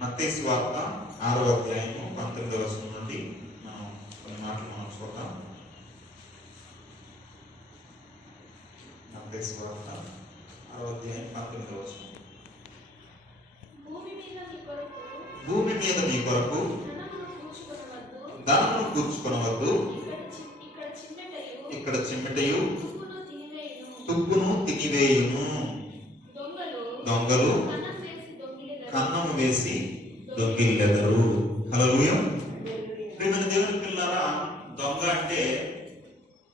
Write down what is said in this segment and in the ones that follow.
మత్తయి సువార్త 6వ అధ్యాయము 19వ వచనం నుండి మనం కొన్ని మాటలు మనం చూద్దాం. మత్తయి సువార్త 6వ అధ్యాయం 19వ వచనం. భూమి మీద మీ కొరకు ధనమును కూర్చుకొనవద్దు, ఇక్కడ చిమ్మెటయు తుప్పును తినివేయును, దొంగలు కన్నము వేసి దొంగిల్లెదరు. హల్లెలూయా. ప్రియమైన దేవుని పిల్లారా, దొంగ అంటే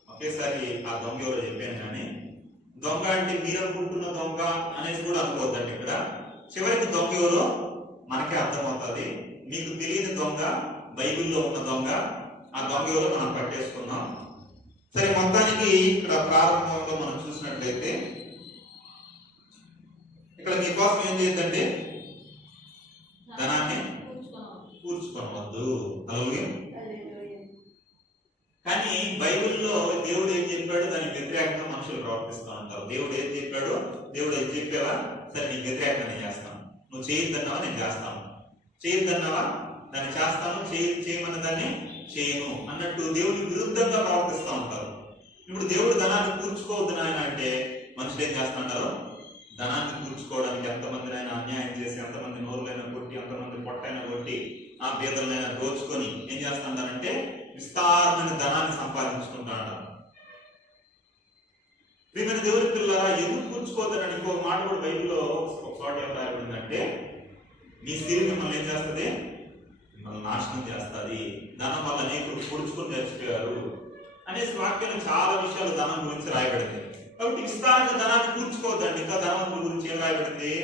ఒకేసారి ఆ దొంగ ఎవరో చెప్పాను, కానీ దొంగ అంటే మీరు అనుకుంటున్న దొంగ అనేసి కూడా అనుకోవద్దండి. ఇక్కడ చివరికి దొంగ ఎవరో మనకే అర్థమవుతుంది. మీకు తెలియని దొంగ బైబిల్లో ఉన్న దొంగ, ఆ దొంగ ఎవరో మనం పట్టేసుకున్నాం. సరే, మొత్తానికి ఇక్కడ ప్రారంభంలో మనం చూసినట్లయితే ఇక్కడ మీకోసం ఏం చేయొద్దంటే ధనాన్ని కూర్చుకోవద్దు. హల్లెలూయా. కానీ బైబిల్లో దేవుడు ఏం చెప్పాడు, దానికి వ్యతిరేకంగా మనుషులు ప్రవర్తిస్తూ ఉంటారు. దేవుడు ఏం చెప్పాడో, దేవుడు ఏం చెప్పావా, సరే నీకు వ్యతిరేకంగా నేను చేస్తాను. నువ్వు చేయొద్దన్నావా, నేను చేస్తాను. చేయొద్దన్నావా, దాన్ని చేస్తాను. చేయమన్న దాన్ని చేయను అన్నట్టు దేవుడికి విరుద్ధంగా ప్రవర్తిస్తూ ఉంటారు. ఇప్పుడు దేవుడు ధనాన్ని కూర్చుకోవద్దు నాయన అంటే మనుషులు ఏం చేస్తుంటారు, ధనాన్ని కూర్చుకోవడానికి ఎంతమందిని ఆయన అన్యాయం చేసి, ఎంతమంది నోరులైనా కొట్టి, ఎంతమంది పొట్టైనా కొట్టి, ఆ పేదలైనా దోచుకొని ఏం చేస్తుంటారంటే విస్తారమైన ధనాన్ని సంపాదించుకుంటాడు. ప్రియమైన దేవుని పిల్లరా, ఎందుకు కూర్చుకోవద్దని ఇంకో మాట కూడా బైబిల్లో ఒక చోట ఏం రాయబడిందంటే, నీ స్త్రీ మిమ్మల్ని ఏం చేస్తుంది, మిమ్మల్ని నాశనం చేస్తుంది, ధనం వల్ల అనేకులు పొడుచుకొని చచ్చిపోయారు అనేసి వాక్యంలో చాలా విషయాలు ధనం గురించి రాయబడింది. కాబట్టి విస్తారంగా ధనాన్ని కూర్చుకోవద్దండి. ఇంకా ధనవంతుల గురించి ఏం రాయబడింది,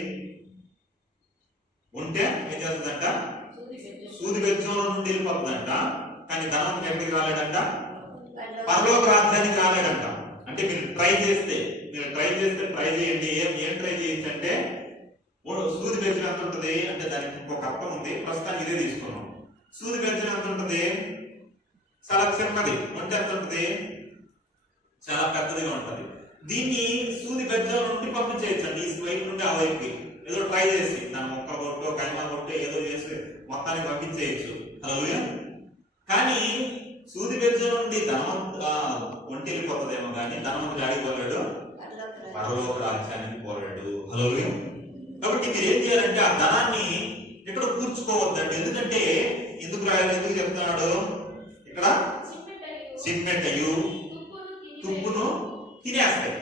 ఉంటే ఏం చేస్తుందంట, సూది బెజ్జంలో నుండి వెళ్ళిపోతుందంట. కానీ ధనం ఎక్కడికి రాలేడంట, పరలోక రాజ్యానికి రాలేడంట. అంటే మీరు ట్రై చేస్తే ట్రై చేయండి. ఏం ట్రై చేయొచ్చు అంటే, సూది బెజ్జం ఎంత ఉంటుంది అంటే దానికి ఇంకొక అర్థం ఉంది, ప్రస్తుతానికి ఇదే తీసుకున్నాం. సూది బెజ్జం ఎంత ఉంటుంది, చాలా చిన్నది. ఒంటి ఎంత ఉంటుంది, చాలా పెద్దదిగా ఉంటుంది. దీన్ని సూది బెజ్జం నుండి పంపించేయచ్చండి, ఈ వైపు నుండి ఆ వైపుకి ఏదో ట్రై చేసి, దాని మొక్క కొట్టో కైమా కొట్టో ఏదో చేసి మొత్తానికి పంపించేయచ్చు. హల్లెలూయా. కానీ సూది బెజ్జం నుండి ధనం ఒంటి వెళ్ళిపోతుందేమో, కానీ ధనవంతుడు ఆడికి పోలేడు, పరలోక రాజ్యానికి పోలేడు. హల్లెలూయా. కాబట్టి మీరు ఏం చేయాలంటే ఆ ధనాన్ని ఇక్కడ కూర్చుకోవద్దండి. ఎందుకంటే ఎందుకు చెప్తున్నాడు ఇక్కడ, సిమ్మెటయు తుప్పును తినేస్తాయి.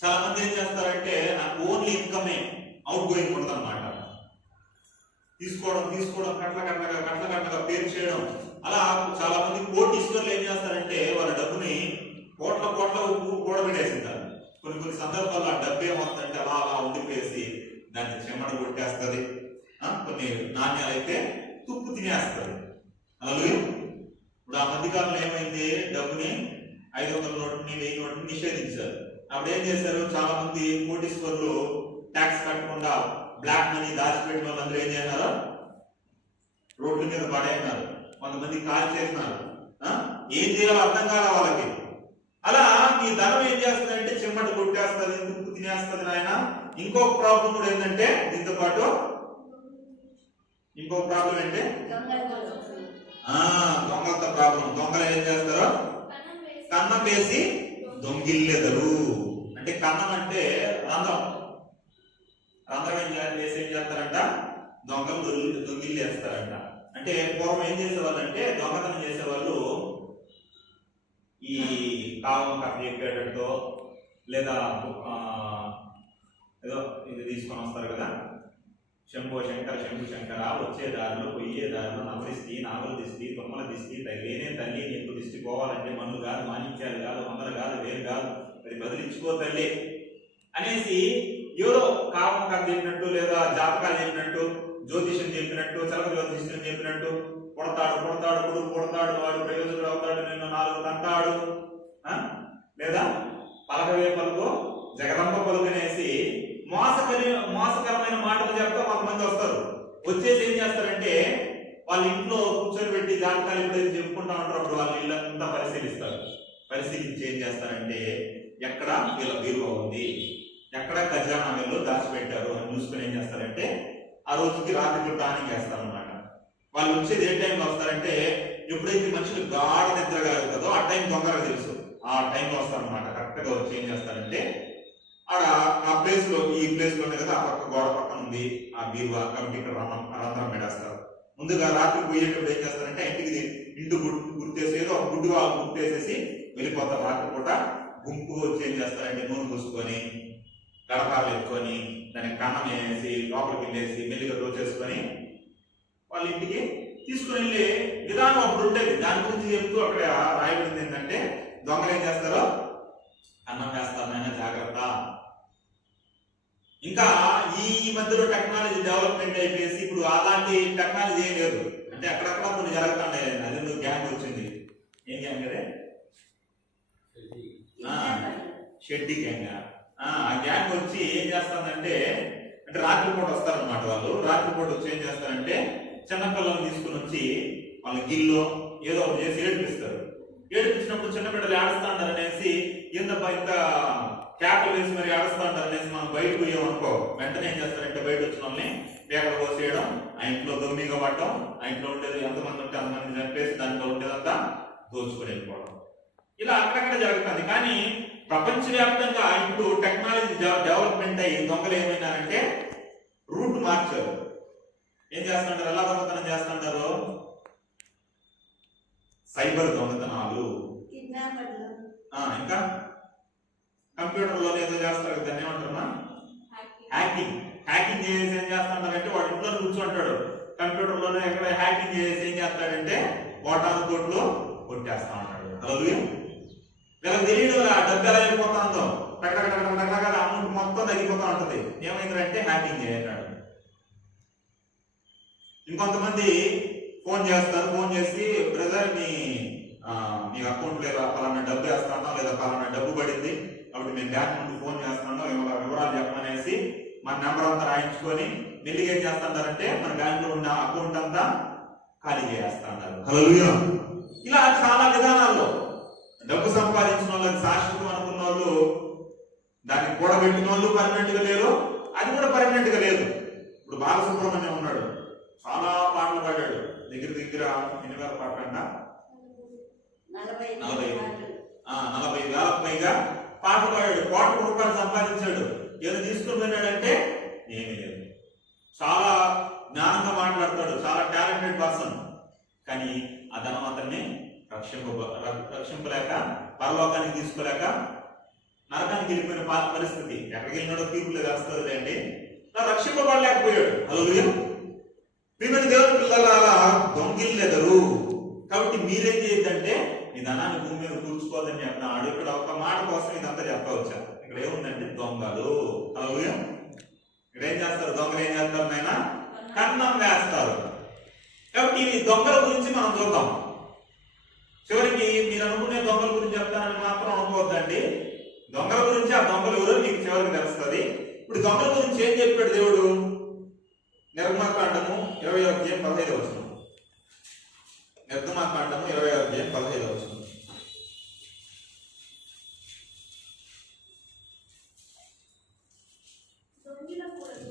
చాలా మంది ఏం చేస్తారంటే నాకు ఓన్లీ ఇన్కమే, అవుట్ గోయింగ్ ఉండదు అనమాట. తీసుకోవడం కట్ల పేరు చేయడం. అలా చాలా మంది కోటీశ్వర్లు ఏం చేస్తారంటే వాళ్ళ డబ్బుని కోట్ల కూడబెట్టేసింటారు. కొన్ని సందర్భాల్లో ఆ డబ్బు ఏమవుతుందంటే అలా ఉండిపోయేసి దాన్ని చెమట కొట్టేస్తుంది. కొన్ని నాణ్యాలు అయితే తుప్పు తినేస్తుంది. అలాగే ఇప్పుడు ఆ మధ్యకాలంలో ఏమైంది, డబ్బుని 500 నోటుని 1000 నోటుని నిషేధించారు. అప్పుడు ఏం చేశారు, చాలా మంది కోటీశ్వర్లు ట్యాక్స్ కట్టకుండా బ్లాక్ మనీ దాచిపెట్టిన వాళ్ళందరూ ఏం చేస్తున్నారు, రోడ్ల మీద పడేస్తున్నారు, కొంతమంది కాల్ చేస్తున్నారు. ఏం చేయాలో అర్థం కాలే వాళ్ళకి. అలా మీ ధనం ఏం చేస్తుందంటే చెమ్మట కొట్టేస్తుంది, తుప్పు తినేస్తుంది నాయన. ఇంకొక ప్రాబ్లం కూడా ఏంటంటే, దీంతో పాటు ఇంకొక ప్రాబ్లం ఏంటి, దొంగలతో ప్రాబ్లం. దొంగలు ఏం చేస్తారో కన్నం వేసి దొంగిల్లెదరు. అంటే కన్నం అంటే రంధ్రం వేసి ఏం చేస్తారంట, దొంగలు దొంగిల్లేస్తారంట. అంటే పూర్వం ఏం చేసేవాళ్ళంటే, దొంగతనం చేసేవాళ్ళు ఈ కావం కథ చెప్పేటట్టు, లేదా ఏదో ఇది తీసుకొని వస్తారు కదా, శంభో శంకర వచ్చే దారిలో పోయే దారిలో నవ్విస్తి నావల దిష్టి తొమ్మల దిష్టి తగిలేనే తల్లి, నీకు దిష్టి పోవాలంటే మన్ను కాదు, మాణిక్యాలు కాదు, 100 కాదు, 1000 కాదు, అది బదిలించుకో తల్లి అనేసి ఎవరో కావం కథ చెప్పినట్టు, లేదా జాతకాలు చెప్పినట్టు, జ్యోతిష్యం చెప్పినట్టు, చలక జ్యోతిష్యం చెప్పినట్టు, కొడుకు పుడతాడు, వాడు ప్రయోజకుడు అవుతాడు, నిన్ను 4 తంటాడు, లేదా పలకవే పలుకు జగదంబ పలుకనేసి మోసకరమైన మాటలు చెప్తా కొంతమంది వస్తారు. వచ్చేసి ఏం చేస్తారంటే వాళ్ళ ఇంట్లో కూర్చొని పెట్టి జాతకాలు ఎప్పుడైతే చెప్పుకుంటా ఉంటారు, అప్పుడు వాళ్ళ ఇల్లంతా పరిశీలించి ఏం చేస్తారంటే ఎక్కడ వీళ్ళ విలువ ఉంది, ఎక్కడ ఖజానా వీళ్ళు దాచిపెట్టారు అని చూసుకుని ఏం చేస్తారంటే ఆ రోజుకి రాత్రి ప్లానింగ్ చేస్తారనమాట. వాళ్ళు వచ్చేది ఏ టైంలో వస్తారంటే ఎప్పుడైతే మనుషులు గాఢ నిద్ర కలుగుతుందో ఆ టైం దొంగలకు తెలుసు, ఆ టైంలో వస్తారనమాట. కరెక్ట్ గా వచ్చి ఏం చేస్తారంటే ఆడ ఆ ప్లేస్ లో, ఈ ప్లేస్ లో ఉంది కదా, ఆ పక్క గోడ పక్కన ఉంది ఆ బీరువా, కాబట్టి ఇక్కడ రంధ్రం పెడేస్తారు. ముందుగా రాత్రి పోయేటప్పుడు ఏం చేస్తారంటే ఇంటి గుర్తేసి ఏదో ఒక గుడ్డు గుర్తేసేసి వెళ్ళిపోతారు. రాత్రి పూట గుంపుగా వచ్చి ఏం చేస్తారంటే నూనె పూసుకొని గడపాలు ఎత్తుకొని దానికి కన్నం వేసి లోపలికి వెళ్ళేసి మెల్లిగా దోచేసుకొని వాళ్ళ ఇంటికి తీసుకుని వెళ్ళే విధానం అప్పుడు ఉండేది. దాని గురించి చెప్తూ అక్కడ రాయబడింది ఏంటంటే దొంగలు ఏం చేస్తారో అన్నం వేస్తారు నాయన జాగ్రత్త. ఇంకా ఈ మధ్యలో టెక్నాలజీ డెవలప్మెంట్ అయిపోయేసి ఇప్పుడు అలాంటి టెక్నాలజీ ఏం లేదు. అంటే అక్కడక్కడ కొన్ని జరుగుతున్నాయి. అది గ్యాంగ్ వచ్చింది. ఏం గ్యాంగ్ అదే? షెడ్డీ గ్యాంగ్. ఆ గ్యాంగ్ వచ్చి ఏం చేస్తానంటే అంటే రాత్రిపూట వస్తారనమాట. వాళ్ళు రాత్రిపూట వచ్చి ఏం చేస్తారంటే చిన్నపిల్లలు తీసుకుని వచ్చి వాళ్ళ గిల్లో ఏదో ఒకటి చేసి ఏడిపిస్తారు. ఏడిపించినప్పుడు చిన్నపిల్లలు ఏడుస్తా ఉంటారు అనేసి ఇంత కేకలు వేసి మరి ఏడుస్తా ఉంటారు అనేసి మనం బయటకు పోయామనుకో, వెంటనే ఏం చేస్తారంటే బయట వచ్చిన వాళ్ళని పేకలు కోసేయడం, ఆ ఇంట్లో దొమ్మిగా పడటం, ఆ ఇంట్లో ఉండేది ఎంతమంది ఉంటే అంతమంది చంపేసి దాంట్లో ఉండేదంతా దోచుకొని వెళ్ళిపోవడం, ఇలా అక్కడక్కడ జరుగుతుంది. కానీ ప్రపంచవ్యాప్తంగా ఇప్పుడు టెక్నాలజీ డెవలప్మెంట్ అయ్యి దొంగలు ఏమైనారంటే రూట్ మార్చారు. ఏం చేస్తుంటారు? ఎలా దొంగతనం చేస్తుంటారు? సైబర్ దొంగతనాలు, ఇంకా కంప్యూటర్ లో ఏదో చేస్తారు, దాన్ని ఏమంటారమ్మా? హ్యాకింగ్. హ్యాకింగ్ చేసి ఏం చేస్తుంటారంటే వాడు ఇంట్లో కూర్చుంటాడు, కంప్యూటర్ లోనే ఎక్కడ హ్యాకింగ్ చేసి ఏం చేస్తాడంటే కోటాను కోట్లు కొట్టేస్తా ఉంటాడు. అలాగే వీళ్ళకి తెలియదు డబ్బు ఎలా అయిపోతుందో, అమౌంట్ మొత్తం తగ్గిపోతా ఉంటది. ఏమైందంటే హ్యాకింగ్ చేయాడు. ఇంకొంతమంది ఫోన్ చేస్తారు, ఫోన్ చేసి బ్రదర్ మీ అకౌంట్ లేదా పలానా డబ్బు వేస్తానో లేదా పలానా డబ్బు పడింది కాబట్టి మేము బ్యాంక్ నుండి ఫోన్ చేస్తానో వివరాలు చెప్పమనేసి మన నెంబర్ అంతా రాయించుకొని మెల్లిగా ఏం చేస్తుంటారంటే మన బ్యాంక్ లో ఉన్న అకౌంట్ అంతా ఖాళీ చేస్తుంటారు. హల్లెలూయా. ఇలా చాలా విధానాల్లో డబ్బు సంపాదించిన వాళ్ళకి శాశ్వతం అనుకున్న వాళ్ళు, దాన్ని కూడబెట్టిన వాళ్ళు పర్మనెంట్ గా లేరు, అది కూడా పర్మనెంట్ గా లేదు. ఇప్పుడు బాలసుబ్రహ్మణ్యం ఉన్నాడు, చాలా పాటలు పాడాడు, దగ్గర ఎన్ని వేల పాటలు అంట, 40,000 పైగా పాటలు పాడాడు, కోట్ల రూపాయలు సంపాదించాడు. ఏదో తీసుకుని పోయినాడంటే ఏమీ లేదు. చాలా జ్ఞానంగా మాట్లాడతాడు, చాలా టాలెంటెడ్ పర్సన్. కానీ ఆ ధనం అతన్ని రక్షింపలేక, పరలోకానికి తీసుకోలేక నరకానికి వెళ్ళిపోయిన పరిస్థితి. ఎక్కడికి వెళ్ళినాడో తీర్పులు తెలుస్తుంది అండి. రక్షింపబడలేకపోయాడు. హల్లెలూయా. ప్రియమైన దేవుని పిల్లలారా, దొంగిల్లెదరు. కాబట్టి మీరేం చేయొద్దంటే ఈ ధనాన్ని భూమి మీద కూర్చుకోవద్దని చెప్తున్నాడు. ఇక్కడ ఒక మాట కోసం ఇదంతా చెప్పవచ్చా? ఇక్కడ ఏముందంటే దొంగలు. హల్లెలూయా. ఇక్కడ ఏం చేస్తారు? దొంగలు ఏం చేస్తారు? నాయన కన్నం వేస్తారు. కాబట్టి ఈ దొంగల గురించి మనం చూద్దాం. చివరికి మీరు అనుకునే దొంగల గురించి చెప్తానని మాత్రం అనుకోవద్దండి. దొంగల గురించి, ఆ దొంగలు ఎవరో మీకు చివరికి తెలుస్తుంది. ఇప్పుడు దొంగల గురించి ఏం చెప్పాడు దేవుడు? నిర్గమకాండము 20:15. నిర్గమకాండము 20:15.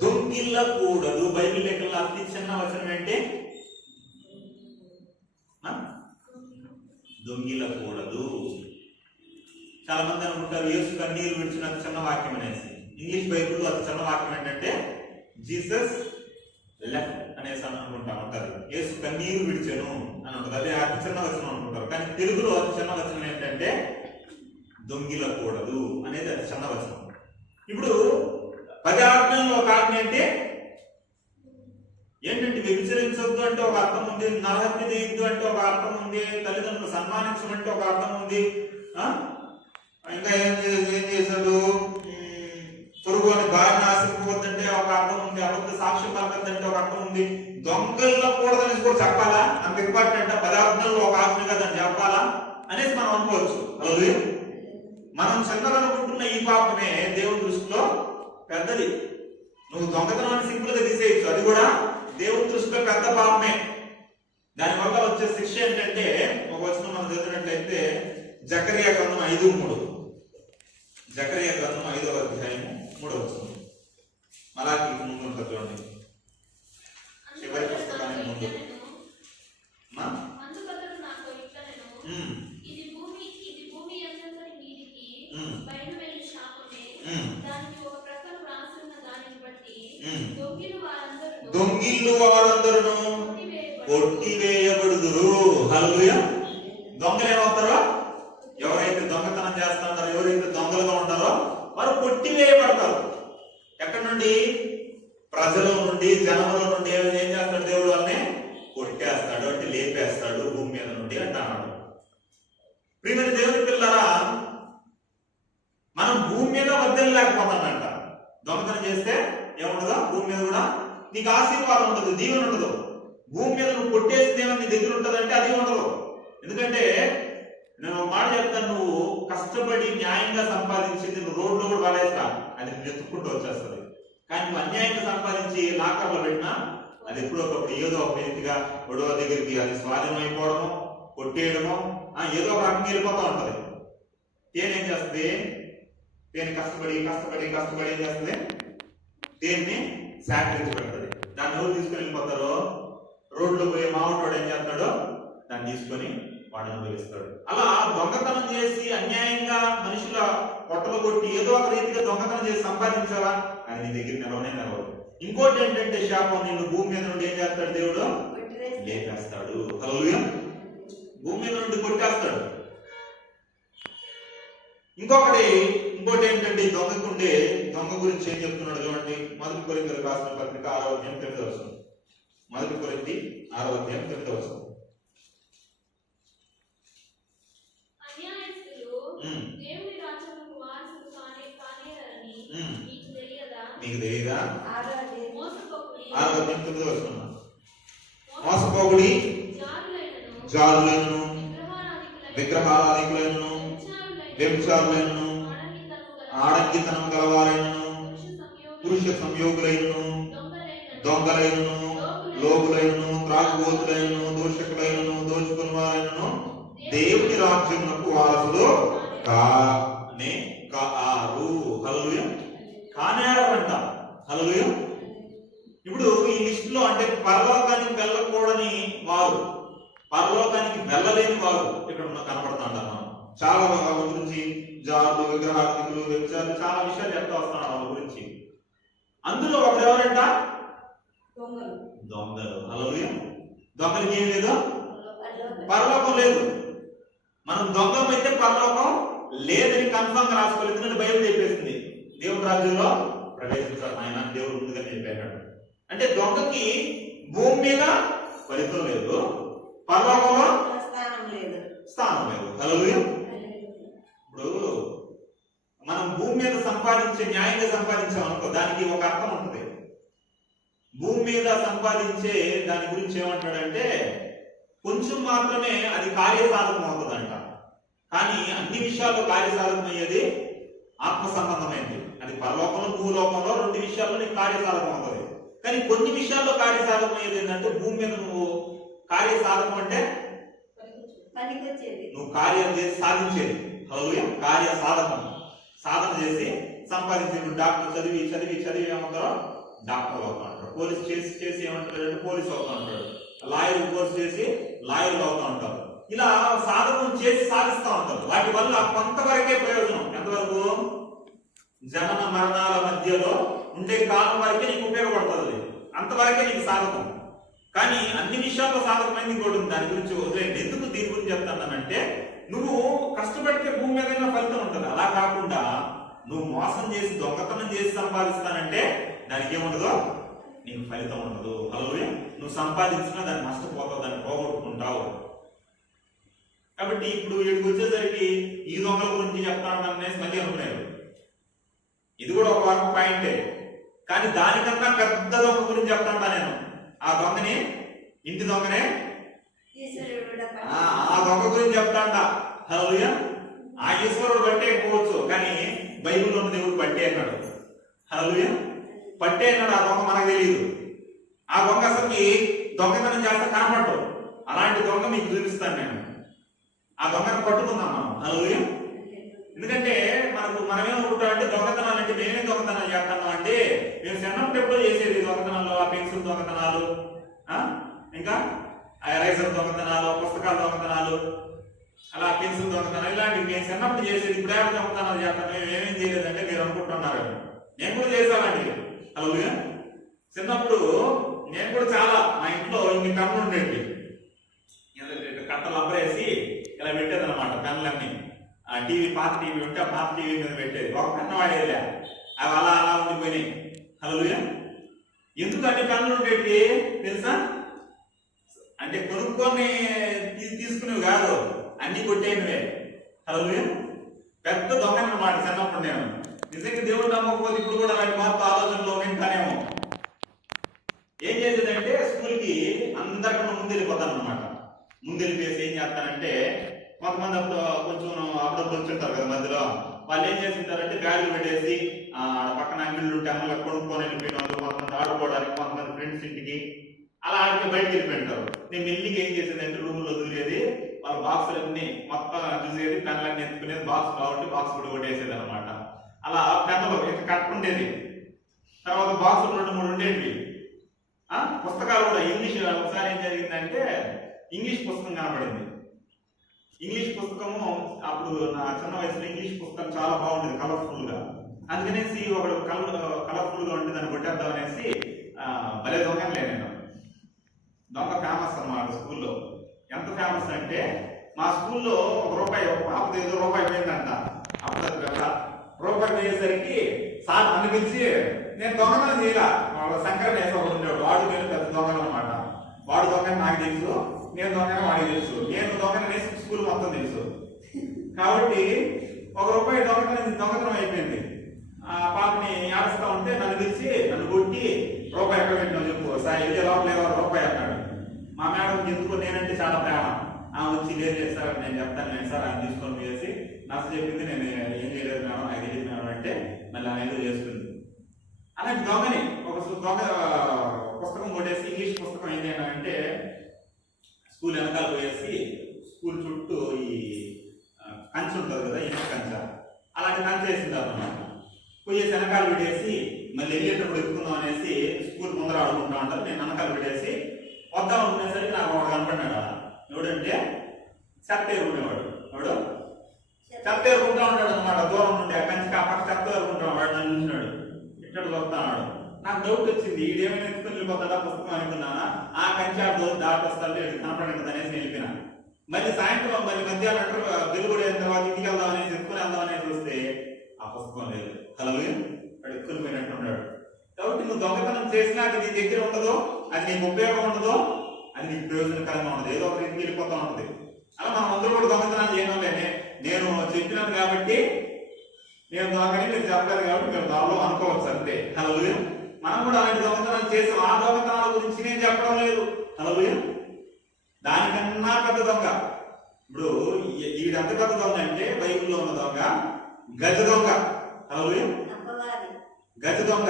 దొంగిల్లకూడదు. బైబిల్ లెక్కల్లో అతి చిన్న వచనం ఏంటి? దొంగిల్లకూడదు. చాలా మంది అనుకుంటారు యేసు కన్నీరు విడిచిన అతి చిన్న వాక్యం అనేసి. ఇంగ్లీష్ బైబిల్లో అతి చిన్న వాక్యం ఏంటంటే జీసస్ లెఫ్ట్ అనేసి అనుకుంటా ఉంటారు. యేసు కన్నీరు విడిచెను అని ఉంటుంది. అదే అతి చిన్న వచనం అనుకుంటారు. కానీ తెలుగులో అతి చిన్న వచనం ఏంటంటే దొంగిలకూడదు అనేది అతి చిన్న వచనం. ఇప్పుడు 10 ఆజ్ఞల్లో ఒక ఆజ్ఞ ఏంటంటే వ్యభిచరించొద్దు అంటే ఒక అర్థం ఉంది, నరహత్య చేయొద్దు అంటే ఒక అర్థం ఉంది, తల్లిదండ్రులు సన్మానించమంటే ఒక అర్థం ఉంది. ఇంకా ఏం చేశాడు? పొరుగు అని భార్యను ఆశించవద్దంటే ఒక అర్థం ఉంది, అబద్ధ సాక్ష్యం పలకద్దంటే ఒక అర్థం ఉంది. దొంగల్లో కూడదని కూడా చెప్పాలా? అంత ఇంపార్టెంట్. 10 ఆజ్ఞల్లో ఒక ఆజ్ఞ కదా చెప్పాలా అనేసి మనం అనుకోవచ్చు. అలాగే మనం చిన్నదనుకుంటున్న ఈ పాపమే దేవుని దృష్టిలో పెద్దది. నువ్వు దొంగతనాన్ని సింపుల్ గా తీసేయచ్చు, అది కూడా దేవుని దృష్టిలో పెద్ద పాపమే. దానివల్ల వచ్చే శిక్ష ఏంటంటే, ఒక వచనం మనం చదివినట్లయితే జకరియా గ్రంథం 5:3. జకరియా గ్రంథం 5వ అధ్యాయము 3వ వచనం. మలాకి ముందు ఉంటుంది చూడండి. దొంగిల్లు వారందరూ కొట్టివేయబడుదురు. హల్లెలూయా. దొంగలు ఏమవుతారో, ఎవరైతే దొంగతనం చేస్తారో, ఎవరైతే దొంగలుగా ఉంటారో వారు కొట్టివేయబడతారు. ఎక్కడి నుండి? ప్రజల నుండి, జనముల నుండి. ఏం చేస్తాడు దేవుడు? వాళ్ళని కొట్టేస్తాడు, అంటే లేపేస్తాడు భూమి మీద నుండి అంటున్నాడు. ప్రియమైన దేవుని పిల్లరా, మనం భూమి మీద వద్దలు లేకపోతానంట. దొంగతనం చేస్తే ఏముండదు భూమి మీద కూడా, నీకు ఆశీర్వాదం ఉండదు, దీవెన ఉండదు. భూమి మీద నువ్వు కొట్టేసింది ఏమో నీ దగ్గర ఉంటుందంటే అది ఉండదు. ఎందుకంటే నేను మాట చెప్తాను, నువ్వు కష్టపడి న్యాయంగా సంపాదించింది నువ్వు రోడ్లో కూడా పడేస్తా, అది నువ్వు ఎత్తుక్కుంటూ వచ్చేస్తుంది. కానీ నువ్వు అన్యాయంగా సంపాదించి లాకర్లో పెట్టినా అది ఎప్పుడో ఒకప్పుడు ఏదో ఒక వ్యక్తిగా గొడవ దగ్గరికి అది స్వాధీనం అయిపోవడము, కొట్టేయడము, ఏదో ఒక రకంగా వెళ్ళిపోతూ ఉంటది. తేనె ఏం చేస్తుంది? తేనె కష్టపడి కష్టపడి కష్టపడి ఏం చేస్తుంది? తేనెని సేకరించి పెడుతుంది. దాన్ని ఎవరు తీసుకొని వెళ్ళిపోతారో, రోడ్లో పోయే మామూలు ఏం చేస్తాడో దాన్ని తీసుకొని వాడు అనుభవిస్తాడు. అలా దొంగతనం చేసి అన్యాయంగా మనుషుల పొట్టలు కొట్టి ఏదో ఒక రీతిగా దొంగతనం చేసి సంపాదించావా, అది నీ దగ్గర నిలవదు. ఇంకోటి ఏంటంటే శాపం, నిన్ను భూమి మీద నుండి ఏం చేస్తాడు దేవుడు? లేపేస్తాడు. హల్లెలూయా. భూమి మీద నుండి కొట్టేస్తాడు. ఇంకోటి ఏంటంటే దొంగకుండే దొంగ గురించి ఏం చెప్తున్నాడు చూడండి. 1 కొరింథీయులకు రాసిన పత్రిక 6వ అధ్యాయం 9వ వచనం. 1 కొరింథీ 6వ అధ్యాయం 9వ వచనం. నీకు తెలియదా? 6వ అధ్యాయం 9వ వచనం. మోసపోకుడి, జారులైనను, విగ్రహారాధికులైనను, వ్యభిచారులైనను, ఆడంగితనం గలవారైనను, పురుష సంయోగులైనను, దొంగలైనను, లోబులైనను, త్రాగుబోతులైనను, దూషకులైనను, దోచుకునివారైనను దేవుని రాజ్యమునకు వారసులు కారు. హల్లెలూయా. కానేరంట. హల్లెలూయా. ఇప్పుడు ఈ లిస్ట్ లో అంటే పరలోకానికి వెళ్ళకూడని వారు, పరలోకానికి వెళ్ళలేని వారు ఇక్కడ కనపడుతుంటారు. మనం చాలా వాళ్ళ గురించి, జాతులు, విగ్రహార్థికులు, వ్యభిచారులు, చాలా విషయాలు చెప్తా వస్తున్నాడు వాళ్ళ గురించి. అందులో ఒకరు ఎవరంట? దొంగలు. హల్లెలూయా. దొంగలకి ఏం లేదు? పరలోకం లేదు. మనం దొంగలం అయితే పరలోకం లేదని కన్ఫర్మ్ గా రాసుకోలేదు. ఎందుకంటే బైబిల్ చెప్పేసింది దేవుని రాజ్యంలో ప్రవేశించారు ఆయన, దేవుడు ముందుగా చెప్పాడు. అంటే దొంగకి భూమి మీద ఫలితం లేదు, పరలోకంలో స్థానం లేదు. హల్లెలూయా. ఇప్పుడు మనం భూమి మీద సంపాదించే, న్యాయంగా సంపాదించామనుకో, దానికి ఒక అర్థం ఉంటుంది. భూమి మీద సంపాదించే దాని గురించి ఏమంటాడంటే, కొంచెం మాత్రమే అది కార్యసాధకం అవుతుందంట. కానీ అన్ని విషయాల్లో కార్యసాధకం అయ్యేది ఆత్మ సంబంధమైనది. అది పరలోకంలో, భూలోకంలో 2 విషయాల్లో నీకు కార్యసాధకం అవుతుంది. కానీ కొన్ని విషయాల్లో కార్యసాధకం అయ్యేది ఏంటంటే, భూమి మీద నువ్వు కార్యసాధకం అంటే నువ్వు కార్యం చేసి సాధించేది. హల్లెలూయా. కార్య సాధకం, సాధన చేసి సంపాదించేది. డాక్టర్ చదివి చదివి చదివి ఏమంటారో డాక్టర్ అవుతా ఉంటారు. పోలీస్ చేసి చేసి ఏమంటారు? పోలీసు అవుతా ఉంటాడు. లాయర్ కోర్స్ చేసి లాయర్లు అవుతా ఉంటారు. ఇలా సాధకం చేసి సాధిస్తూ ఉంటారు. వాటి వల్ల కొంతవరకే ప్రయోజనం. ఎంతవరకు? జనన మరణాల మధ్యలో ఉండే కాలం వరకే నీకు ఉపయోగపడుతుంది. అంతవరకే నీకు సాధకం. కానీ అన్ని విషయాల్లో సాధకమైంది ఇంకోటి ఉంది. దాని గురించి వదిలేండి. ఎందుకు దీని గురించి చెప్తానంటే, నువ్వు కష్టపడితే భూమి మీద ఫలితం ఉంటుంది. అలా కాకుండా నువ్వు మోసం చేసి దొంగతనం చేసి సంపాదిస్తానంటే దానికి ఏముండదు? నీకు ఫలితం ఉండదు. హల్లెలూయా. నువ్వు సంపాదించినా దాన్ని నష్టపోతావు, దాన్ని పోగొట్టుకుంటావు. కాబట్టి ఇప్పుడు వీడికి వచ్చేసరికి ఈ దొంగల గురించి చెప్తాను అనేసి మళ్ళీ అనుకున్నారు. ఇది కూడా ఒక వరకు పాయింటే. కానీ దానికన్నా పెద్ద దొంగ గురించి చెప్తాను నేను. ఆ దొంగని, ఇంటి దొంగనే, ఆ దొంగ గురించి చెప్తాంట. హల్లెలూయా. ఆ ఈశ్వరుడు బట్టే పోవచ్చు, కానీ బైబిల్లో ఉన్న దేవుడు పట్టే అన్నాడు. హల్లెలూయా. పట్టే అన్నాడు. ఆ దొంగ మనకు తెలియదు. ఆ దొంగ అసలుకి దొంగతనం చేస్తే కనపడ్డు. అలాంటి దొంగ మీకు చూపిస్తాను నేను. ఆ దొంగను పట్టుకుందాం మనం. హల్లెలూయా. ఎందుకంటే మనమేమనుకుంటామంటే దొంగతనాలు అంటే మేమే దొంగతనాలు చేస్తున్నాం అంటే, మేము చిన్నప్పుడు ఎప్పుడో చేసేది దొంగతనాలు, ఆ పెన్సిల్ దొంగతనాలు, ఇంకా రైసర్ దొంగతనాలు, పుస్తకాల దొంగతనాలు, అలా పెన్సిల్ దొంగతనాలు, ఇలాంటివి మేము చిన్నప్పుడు చేసేది. ఇప్పుడు ఏమైనా దొంగతనాలు చేస్తాం. మేము ఏమేం చేయలేదంటే మీరు అనుకుంటున్నారు. నేను కూడా చేసామండి. హల్లెలూయా. చిన్నప్పుడు నేను కూడా చాలా మా ఇంట్లో ఇన్ని పెన్నులు ఉండేవి, కట్టలు అబ్బరేసి ఇలా పెట్టేది అనమాట పెన్నులన్నీ. టీవీ పాత టీవీ ఉంటే ఆ పాత టీవీ మీద పెట్టేది, ఒక పెన్ను వాడేదిలే, అవి అలా అలా ఉండిపోయినాయి. హల్లెలూయా. ఎందుకు అన్ని పెన్నులు ఉండేవి తెలుసా? అంటే కొనుక్కొని తీసుకునేవి కాదు, అన్ని కొట్టేటివే. హల్లెలూయా. పెద్ద దొంగ అన్నమాట చిన్నప్పుడు నేను. నిజంగా దేవుడు నమ్మకపోతే ఇప్పుడు కూడా అలాంటి మార్పు ఆలోచనలో వింటానేమో. ఏం చేసేదంటే స్కూల్కి అందరికన్నా ముందు వెళ్ళిపోతాను అనమాట. ముందు వెళ్ళిపోయేసి ఏం చేస్తానంటే, కొంతమంది అప్పుడు కొంచెం అప్పుడప్పుడు వచ్చుంటారు కదా మధ్యలో, వాళ్ళు ఏం చేస్తుంటారంటే బ్యాగులు పెట్టేసి పక్కన అంగిళ్ళు ఉంటే అంగళ్ళకి కొనుక్కొని వెళ్ళిపోయిన వాళ్ళు, కొంతమంది ఆడుకోవడానికి, కొంతమంది ఫ్రెండ్స్ ఇంటికి అలా ఆడికి బయటకు వెళ్ళిపోయింటారు. నేను మెల్లికి ఏం చేసేదంటే రూమ్లో వదిలేది, వాళ్ళ బాక్సులన్నీ మొత్తం చూసేది, పెన్లన్నీ ఎత్తుకునేది, బాక్స్ కాబట్టి బాక్స్ కూడా కొట్టేసేది అనమాట. అలా పెన్నులు ఇంకా కట్టుకుండేది. తర్వాత బాక్సులు 2-3 ఉండేవి. పుస్తకాలు కూడా ఇంగ్లీష్. ఒకసారి ఏం జరిగిందంటే ఇంగ్లీష్ పుస్తకం కనపడింది. ఇంగ్లీష్ పుస్తకము అప్పుడు నా చిన్న వయసులో ఇంగ్లీష్ పుస్తకం చాలా బాగుంటుంది కలర్ఫుల్ గా. అందుకనేసి ఒకడు కలర్ఫుల్ గా ఉంటుంది అని కొట్టేద్దాం అనేసి భలే దొంగలే నేను. దొంగ ఫేమస్ అన్నమాట స్కూల్లో. ఎంత ఫేమస్ అంటే మా స్కూల్లో ₹1 పాపది ఏదో రూపాయి పోయిందంట. అప్పుడు రూపాయి పోయేసరికి సార్ నన్ను పిలిచి, నేను దొంగతనం చేయలా, వాళ్ళ శంకర వేస ఒకడు ఉండేవాడు, వాడు నేను పెద్ద దొంగలు అనమాట. వాడు దొంగని నాకు తెలుసు, నేను దొంగని వాడికి తెలుసు, నేను దొంగని వేసి స్కూల్ మొత్తం తెలుసు. కాబట్టి ₹1 దొంగతనం అయిపోయింది. ఆ పాపని ఆడుస్తూ ఉంటే నన్ను పిలిచి నన్ను కొట్టి, రూపాయి ఎక్కడ పెట్టినావు చెప్పు సార్, ఇది లోపల ₹1 అన్నాడు. మా మేడం ఎందుకు నేనంటే చాలా ప్రేమ, వచ్చి లేదు సార్ నేను చెప్తాను లేదు సార్ ఆయన తీసుకొని పోయేసి నచ్చ చెప్పింది, నేను ఏం చేయలేదు మేడం, నాకు తెలియదు మేడం అంటే మళ్ళీ ఆమె ఏదో చేస్తుంది. అలాంటి దొంగని ఒక దొంగ పుస్తకం కొట్టేసి, ఇంగ్లీష్ పుస్తకం ఏంటి అంటే స్కూల్ వెనకాల పోయేసి స్కూల్ చుట్టూ ఈ కంచె ఉంటుంది కదా, ఇనుప కంచె, అలాంటి కంచె వేసింటారు అన్నమాట. పోయేసి వెనకాల పెట్టేసి మళ్ళీ వెళ్ళేటప్పుడు ఎక్కుందాం అనేసి స్కూల్ ముందర ఆడుకుంటా ఉంటారు. నేను వెనకాల పెట్టేసి వద్దాం అనుకునేసరికి నాకు ఒకడు కనపడినాడు. ఎవడంటే చెత్త ఏరుకునేవాడు. ఎవడు చెత్త ఏరుకుంటా ఉంటాడు అనమాట. దూరం నుండి ఆ కంచి పక్క చెత్త ఏరుకుంటా ఉన్నాడు. నన్ను చూసినాడు, ఇక్కడ చూస్తున్నాడు. నాకు డౌట్ వచ్చింది, ఈడేమైనా ఎత్తుకుని వెళ్ళిపోతాడా పుస్తకం అనుకున్నానా. ఆ కంచి దాటొస్తాడు, కనపడండి అనేసి వెళ్ళిపోయినా. మళ్ళీ సాయంత్రం మళ్ళీ మధ్యాహ్నం వెలుగుడు అయిన తర్వాత ఇంటికి వెళ్దాం అనేసి ఎత్తుకుని వెళ్దాం అనేసి వస్తే ఆ పుస్తకం లేదు. హల్లెలూయా. వాడు ఎత్తుకుని పోయినట్టు ఉన్నాడు. కాబట్టి నువ్వు దొంగతనం చేసినాక నీ దగ్గర ఉండదో, అది నీకు ఉపయోగం ఉండదో, అది నీకు ప్రయోజనకరంగా ఉండదు, ఏదో ఒక ఇంటికి వెళ్ళిపోతా ఉంటుంది. అలా మనం అందరూ కూడా దొంగతనాలు చేయడం లేనే. నేను చెప్పినాను కాబట్టి నేను దొంగని మీరు చెప్పలేదు కాబట్టి మీరు దానిలో అనుకోవచ్చు అంతే. హల్లెలూయా. మనం కూడా అలాంటి దొంగతనాలు చేసాం. ఆ దొంగతనాల గురించి నేను చెప్పడం లేదు. హల్లెలూయా. దానికన్నా పెద్ద దొంగ, ఇప్పుడు ఈడంత పెద్ద దొంగ అంటే బైబిల్లో ఉన్న దొంగ గజ దొంగ. హల్లెలూయా. గజ దొంగ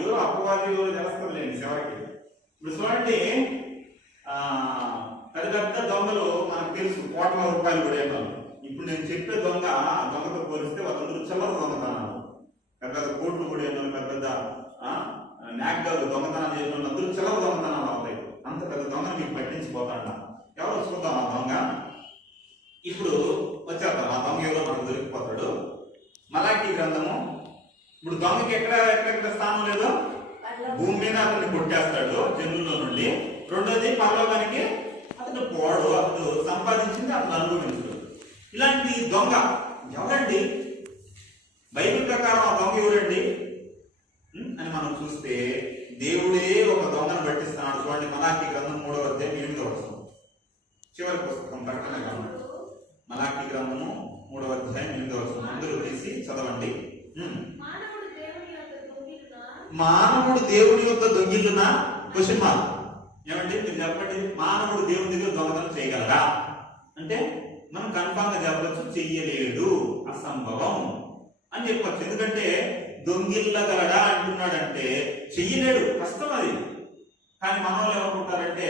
ఎవరు అపవాది ఎవరు తెలుస్తుందిలేండి చివరికి. ఇప్పుడు చూడండి, పెద్ద పెద్ద దొంగలు మనకు తెలుసు, ₹1,00,000 కూడా. ఇప్పుడు నేను చెప్పే దొంగ దొంగతో పోలిస్తే వాళ్ళందరూ చిల్లర దొంగతనాలు. పెద్ద పెద్ద కోట్లు కూడా పెద్ద పెద్ద నాగ్గాలు దొంగతనం చేసిన వాళ్ళందరూ చిల్లర దొంగతనాలు అవుతాయి. అంత పెద్ద దొంగను మీకు పట్టించిపోతాడ. ఎవరు చూద్దాం ఆ దొంగ. ఇప్పుడు వచ్చేద్దాం, ఆ దొంగ ఎవరో మనకు దొరికిపోతాడు. మలాకీ గ్రంథము. ఇప్పుడు దొంగకి ఎక్కడ స్థానం లేదో, భూమి మీద అతన్ని కొట్టేస్తాడు జనుల్లో నుండి. రెండోది పరలోకానికి అతను పోడు, అతను సంపాదించింది అతను అనుభవించడు. ఇలాంటి దొంగ ఎవరండి? బైబిల్ ప్రకారం ఆ దొంగ ఎవరండి అని మనం చూస్తే, దేవుడే ఒక దొంగను పట్టిస్తున్నాడు. చూడండి, మలాకీ గ్రంథం 3వ అధ్యాయం 8వ వచనం, చివరి పుస్తకం ప్రకటన గ్రంథం. మలాకీ గ్రంథము 3వ అధ్యాయం 8వ వచనం అందరూ తీసి చదవండి. మానవుడు దేవుని యొక్క దొంగిలున్నా క్వశ్చన్ మార్క్. ఏమంటే మీరు చెప్పండి, మానవుడు దేవుని దగ్గర దొంగతనం చేయగలరా అంటే మనం కన్ఫామ్ గా చెప్పచ్చు, చెయ్యలేడు, అసంభవం అని చెప్పచ్చు. ఎందుకంటే దొంగిల్లగలడా అంటున్నాడంటే చెయ్యలేడు, కష్టం అది. కానీ మనోళ్ళు ఏమనుకుంటారంటే,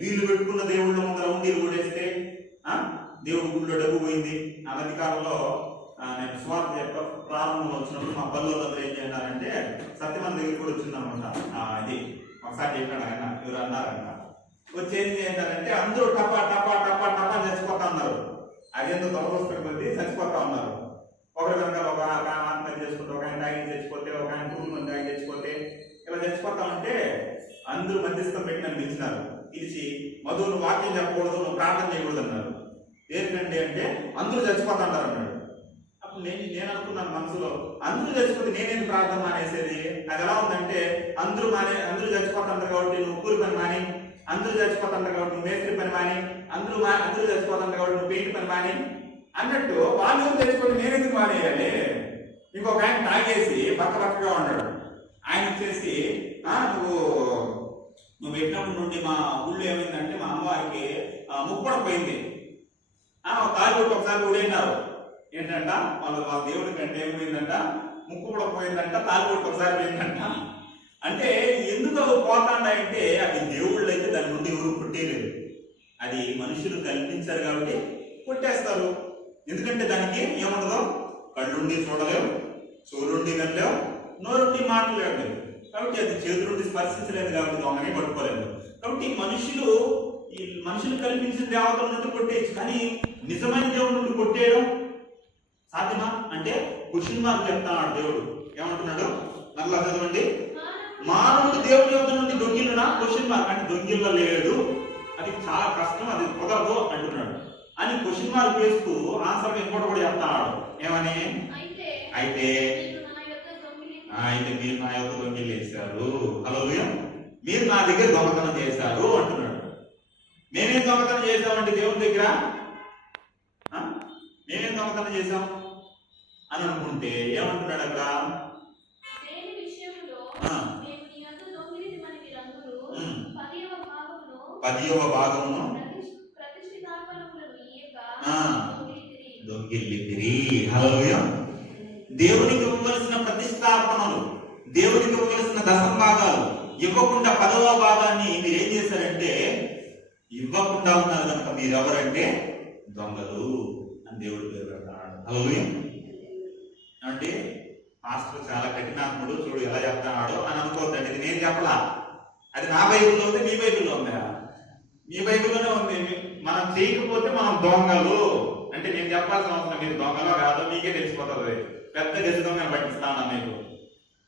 వీళ్ళు పెట్టుకున్న దేవుళ్ళ ముందర ఉండీలు కొడేస్తే దేవుడు గుళ్ళో డబ్బు పోయింది. ఆ మధ్యకాలంలో నేను సువార్త చెప్ప ప్రారంభంలో వచ్చినప్పుడు మా పల్లెల్లో ఏం చేయాలంటే, సత్యమన్ దగ్గర కూడా వచ్చిందనమాట. ఇది ఒకసారి చెప్పాడు ఆయన, ఎవరు అన్నారంట. వచ్చి ఏం చేయాలంటే అందరూ టపా టపా టపా టపా చచ్చిపోతా ఉన్నారు. అదేందో దొరకొస్తున్న కొద్ది చచ్చిపోతా ఉన్నారు. ఒకరి కనుక ఒక ఆత్మహత్య చేసుకుంటే, ఒక ఆయన తాగి చచ్చిపోతే, ఒక ఆయన కుటుంబం తాగి చచ్చిపోతే, ఇలా చచ్చిపోతా ఉంటే అందరూ మధ్యస్థం పెట్టి నన్ను పిలిచినారు. పిలిచి మధు నువ్వు వాక్యం చెప్పకూడదు, నువ్వు ప్రార్థన చేయకూడదు అన్నారు. ఏంటంటే అంటే అందరూ చచ్చిపోతాంటారు అన్నాడు. అప్పుడు నేను అనుకున్నాను మనసులో, అందరూ చచ్చిపోతే నేనేం ప్రార్థన మానేసేది? అది ఎలా ఉందంటే అందరూ చచ్చిపోతుంటారు కాబట్టి నువ్వు కూలి పని మాని, అందరూ చచ్చిపోతుంటారు కాబట్టి నువ్వు మేస్త్రి పని మాని, అందరూ చచ్చిపోతుంటారు కాబట్టి నువ్వు పెయింట్ పని మాని అన్నట్టు వాళ్ళు చచ్చిపోతే నేనెందుకు మానేయాలి? ఇంకొక ఆయన తాగేసి బక్కగా ఉన్నాడు. ఆయన వచ్చేసి నువ్వు పెట్టినప్పటి నుండి మా ఊళ్ళో ఏమైందంటే మా అమ్మవారికి ముక్కుపడ పోయింది, తాలిబొట్టు ఒకసారి ఊడైనారు. ఏంటంట వాళ్ళ దేవుడి కంటే ఏమైందంట, ముక్కుపడ పోయిందంట, తాలిబొట్టు ఒకసారి పోయిందంట. అంటే ఎందుకు అవి పోతాండంటే అవి దేవుళ్ళు అయితే దాని నుండి ఎవరు పుట్టేయలేదు, అది మనుషులు కల్పించారు కాబట్టి కొట్టేస్తారు. ఎందుకంటే దానికి ఏముండదు, కళ్ళుండి చూడలేవు, చెవులుండి వినలేవు, నోరుండి మాట్లాడలేదు, కాబట్టి అది చేతులుండి స్పర్శించలేదు కాబట్టి దొంగనే పట్టుకోలేదు. కాబట్టి మనుషులు కల్పించిన దేవతల నుండి కొట్టేయచ్చు, కానీ నిజమైన దేవుడి నుండి కొట్టేయడం సాధ్యమా అంటే క్వశ్చన్ మార్క్ చెప్తాడు దేవుడు. ఏమంటున్నాడు? నల్లా చదవండి. మానవుడు దేవుడి యొక్క నుండి దొంగిలునా? క్వశ్చన్ మార్క్ అంటే దొంగిల్లో లేడు, అది చాలా కష్టం, అది కుదరదు అంటున్నాడు అని క్వశ్చన్ మార్క్ వేస్తూ ఆన్సర్ ఇంకోటి కూడా చెప్తాడు. ఏమని? అయితే మీరు నా యొక్క దొంగిలు చేశారు, హల్లెలూయా, మీరు నా దగ్గర దొంగతనం చేశారు అంటున్నాడు. మేమేం దొంగతనం చేశామంటే దేవుని దగ్గర మేమేం దొంగతనం చేశాం అని అనుకుంటే ఏమంటున్నాడు అక్కడ? 10వ భాగమును దొంగిలితిరి. హల్లెలూయా. దేవునికి ఇవ్వవలసిన ప్రతిష్టాపనలు, దేవునికి ఇవ్వవలసిన దశమ భాగాలు ఇవ్వకుండా 10వ భాగాన్ని మీరు ఏం చేశారంటే ఇవ్వకుండా ఉన్నారు కనుక మీరు ఎవరంటే దొంగలు అని దేవుడు పేరు పెడతాడు. హల్లెలూయా. అంటే పాస్టర్ చాలా కఠినాత్ముడు, చూడు ఎలా చెప్తాడు అని అనుకోవద్దండి. ఇది నేను చెప్పలా, అది నా బైబిల్లో ఉంది, మీ బైబిల్లో ఉందా? మీ బైబిల్లోనే ఉంది. మనం చేయకపోతే మనం దొంగలు అంటే నేను చెప్పాల్సిన అవసరం, మీరు దొంగలో కాదో మీకే తెలిసిపోతుంది. పెద్ద గది దొంగ పట్టిస్తాను మీకు.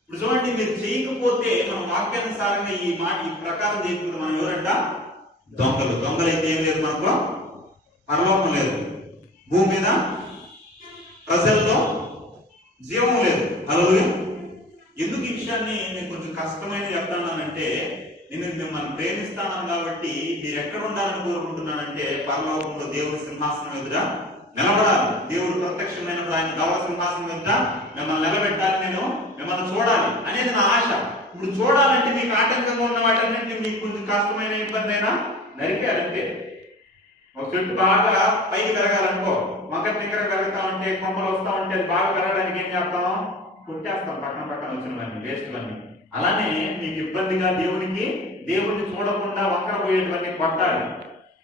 ఇప్పుడు చూడండి, మీరు చేయకపోతే మనం వాక్యానుసారంగా ఈ ప్రకారం చేయకపోతే మనం ఎవరంట? దొంగలు. దొంగలు అయితే ఏం లేదు, మనకు పరలోకం లేదు, భూమి మీద ప్రజల్లో జీవం లేదు. హల్లెలూయా. ఎందుకు ఈ విషయాన్ని నేను కొంచెం కష్టమైన చెప్తానంటే, నేను మిమ్మల్ని ప్రేమిస్తాను కాబట్టి మీరు ఎక్కడ ఉండాలని కోరుకుంటున్నానంటే పరలోకంలో దేవుడి సింహాసనం ఎదుట నిలబడాలి. దేవుడు ప్రత్యక్షమైనప్పుడు ఆయన గౌరవ సింహాసనం ఎదుట మిమ్మల్ని నిలబెట్టాలి, నేను మిమ్మల్ని చూడాలి అనేది నా ఆశ. ఇప్పుడు చూడాలంటే మీకు ఆటంకంగా ఉన్న వాటన్నింటినీ మీకు కొంచెం కష్టమైన ఇబ్బంది అయినా నరికారంటే, ఒక చెట్టు బాగా పైకి పెరగాలనుకో, వంకర దగ్గర పెరుగుతా ఉంటే కొమ్మలు వస్తా ఉంటే అది బాగా పెరగడానికి ఏం చేస్తాం? కొట్టేస్తాం పక్కన వచ్చినవన్నీ, వేస్ట్వన్నీ. అలానే మీకు ఇబ్బందిగా దేవుడిని చూడకుండా వంకర పోయేటివన్నీ కొట్టాలి.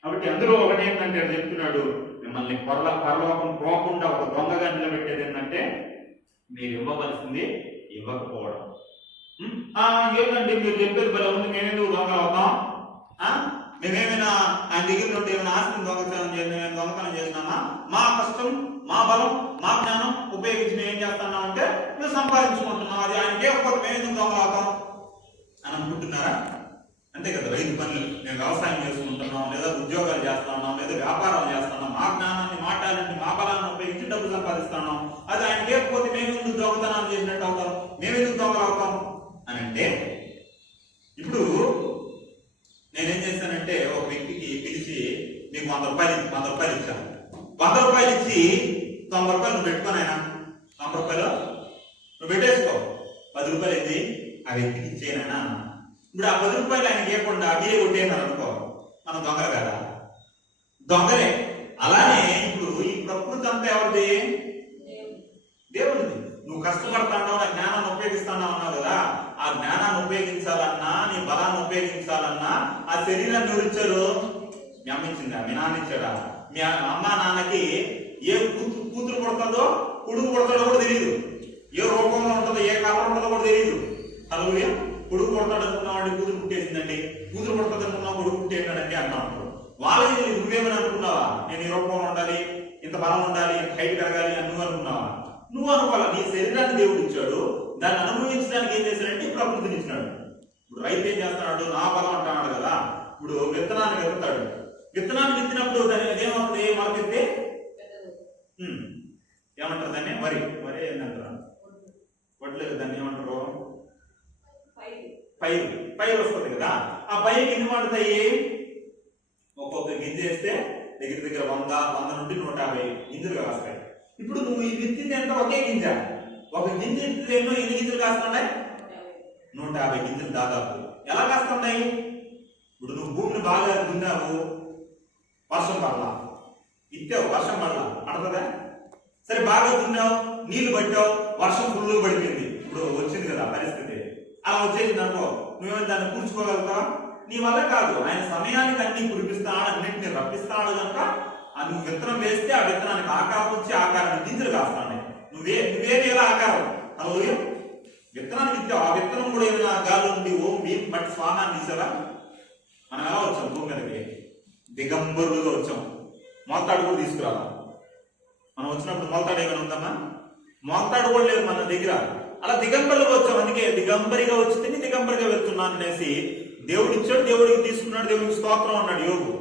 కాబట్టి అందులో ఒకటి ఏంటంటే చెప్తున్నాడు, మిమ్మల్ని పరలోకం పోకుండా ఒక దొంగగా నిలబెట్టేది ఏంటంటే మీరు ఇవ్వవలసింది ఇవ్వకపోవడం. ఏంటంటే మీరు చెప్పేది బలం ఉంది, మేమేందుకు దొంగలు అవుతాం? మేమేమైనా ఆయన దగ్గర నుండి ఏమైనా ఆస్తిని దొంగతనం చేసినామా? మా కష్టం, మా బలం, మా జ్ఞానం ఉపయోగించి మేము ఏం చేస్తున్నాం అంటే మేము సంపాదించుకుంటున్నాం, అది ఆయనకే ఒక్కొక్క మేము ఎందుకు దొంగలు అవుతాం అని అనుకుంటున్నారా? అంతే కదా. రైతు పనులు, మేము వ్యవసాయం చేసుకుంటున్నాం, లేదా ఉద్యోగాలు చేస్తున్నాం, లేదా వ్యాపారాలు చేస్తున్నాం, మా జ్ఞానాన్ని, మా టాలెంట్, మా బలాన్ని ఉపయోగించి డబ్బు సంపాదిస్తున్నాం, అది ఆయన లేకపోతే మేము ఎందుకు దొంగతనాలు చేసినట్టు అవుతాం, మేము ఎందుకు దొంగలు అవుతాం అని అంటే, ఇప్పుడు నేనేం చేశానంటే ఒక వ్యక్తికి పిలిచి మీకు 100 రూపాయలు ఇచ్చాను. 100 రూపాయలు ఇచ్చి 90 రూపాయలు నువ్వు పెట్టుకొని ఆయన 90 రూపాయలు నువ్వు పెట్టేసుకో, 10 రూపాయలు ఏంది ఆ వ్యక్తికి ఇచ్చేయనైనా అన్నా. ఇప్పుడు ఆ 10 రూపాయలు ఆయనకి ఇవ్వకుండా మీరే కొట్టేయన్నారు అనుకో, మనం దొంగలు కదా? దొంగలే. అలానే ఇప్పుడు ఈ ప్రకృతి అంతా ఎవరిది? దేవుడిది. నువ్వు కష్టపడతాన్నావు, నా జ్ఞానాన్ని ఉపయోగిస్తాన్నావు అన్నావు కదా, ఆ జ్ఞానాన్ని ఉపయోగించాలన్నా, నీ బలాన్ని ఉపయోగించాలన్నా ఆ శరీరాన్ని ఎవరిచ్చారు? మీ అమ్మ ఇచ్చిందా? మీ నాన్న ఇచ్చాడా? మీ అమ్మ నాన్నకి ఏ కూతురు పుడతాదో కొడుకు పుడతాడో కూడా తెలియదు, ఏ రూపంలో ఉంటుందో ఏ కలర్ ఉంటుందో కూడా తెలియదు. హల్లెలూయా. కొడుకు పుడతాడు అనుకున్నావు, కూతురు పుట్టేసిందండి, కూతురు పుడతాడు అనుకున్నావు, కొడుకు పుట్టేసాడండి అంటున్నాడు. వాళ్ళకి తెలియదు. నువ్వేమని అనుకున్నావా? నేను ఈ రూపంలో ఉండాలి, ఇంత బలం ఉండాలి, ఇంత హైట్ పెరగాలి అని నువ్వు అనుకున్నావా? నువ్వు అనుకోవాలి. నీ శరీరాన్ని దేవుడు ఇచ్చాడు, దాన్ని అనుభవించడానికి ఏం చేశాడంటే ప్రకృతిని ఇచ్చినాడు. ఇప్పుడు రైతు ఏం చేస్తున్నాడు, నా పొలం అంటున్నాడు కదా. ఇప్పుడు విత్తనాన్ని విత్తుతాడు. విత్తనాన్ని విత్తినప్పుడు దాని ఏమవుతుంది, మొలకెత్తే ఏమంటారు దాన్ని, మరి ఏంటంటారు, వడ్లేదు దాన్ని ఏమంటారు, పైరు వస్తుంది కదా. ఆ పైరుకి ఎన్ని పండుతాయి, ఒక్కొక్క గింజ వేస్తే దగ్గర దగ్గర 100 నుండి 150 గింజలు కాస్తాయి. ఇప్పుడు నువ్వు ఈ విత్తింది ఎంత, ఒకే గింజ, ఒక గింజ ఎత్తితే ఎన్ని గింజలు కాస్తున్నాయి, 150 గింజలు దాదాపు. ఎలా కాస్తున్నాయి, ఇప్పుడు నువ్వు భూమిని బాగా దున్నావు, వర్షం పడలా, ఇచ్చావు వర్షం పడలా, పడుతుందా? సరే బాగా దున్నావు, నీళ్లు పట్టావు, వర్షం ఫుల్ పడిపోయింది, ఇప్పుడు వచ్చింది కదా పరిస్థితి. అలా వచ్చేసింది అనుకో, నువ్వేమైనా దాన్ని కూర్చుకోగలుగుతావా? నీ వల్ల కాదు. ఆయన సమయానికి అన్ని కురిపిస్తాడు, అన్నింటినీ రప్పిస్తాడు కనుక నువ్వు విత్తనం వేస్తే ఆ విత్తనానికి ఆకారం వచ్చి ఆకారాన్ని గింజలు కాస్తాడు. నువ్వేది ఎలా ఆకారం, అలా విత్తనాన్ని ఇచ్చావు, ఆ విత్తనం కూడా ఏదైనా గాలి నుండి ఓం భీం బట్టి స్వాహాన్ని తీసారా? మనం ఎలా వచ్చాం భూమి మీదకి, దిగంబరులుగా వచ్చాం. మొలతాడు కూడా తీసుకురాలా. మనం వచ్చినప్పుడు మొలతాడు ఏమైనా ఉందమ్మా? మొలతాడు కూడా లేదు మన దగ్గర. అలా దిగంబరులుగా వచ్చాం. అందుకే దిగంబరిగా వచ్చి దిగంబరిగా వెళ్తున్నాను అనేసి దేవుడు ఇచ్చాడు, దేవుడికి తీసుకున్నాడు, దేవుడికి స్తోత్రం అన్నాడు యోగు.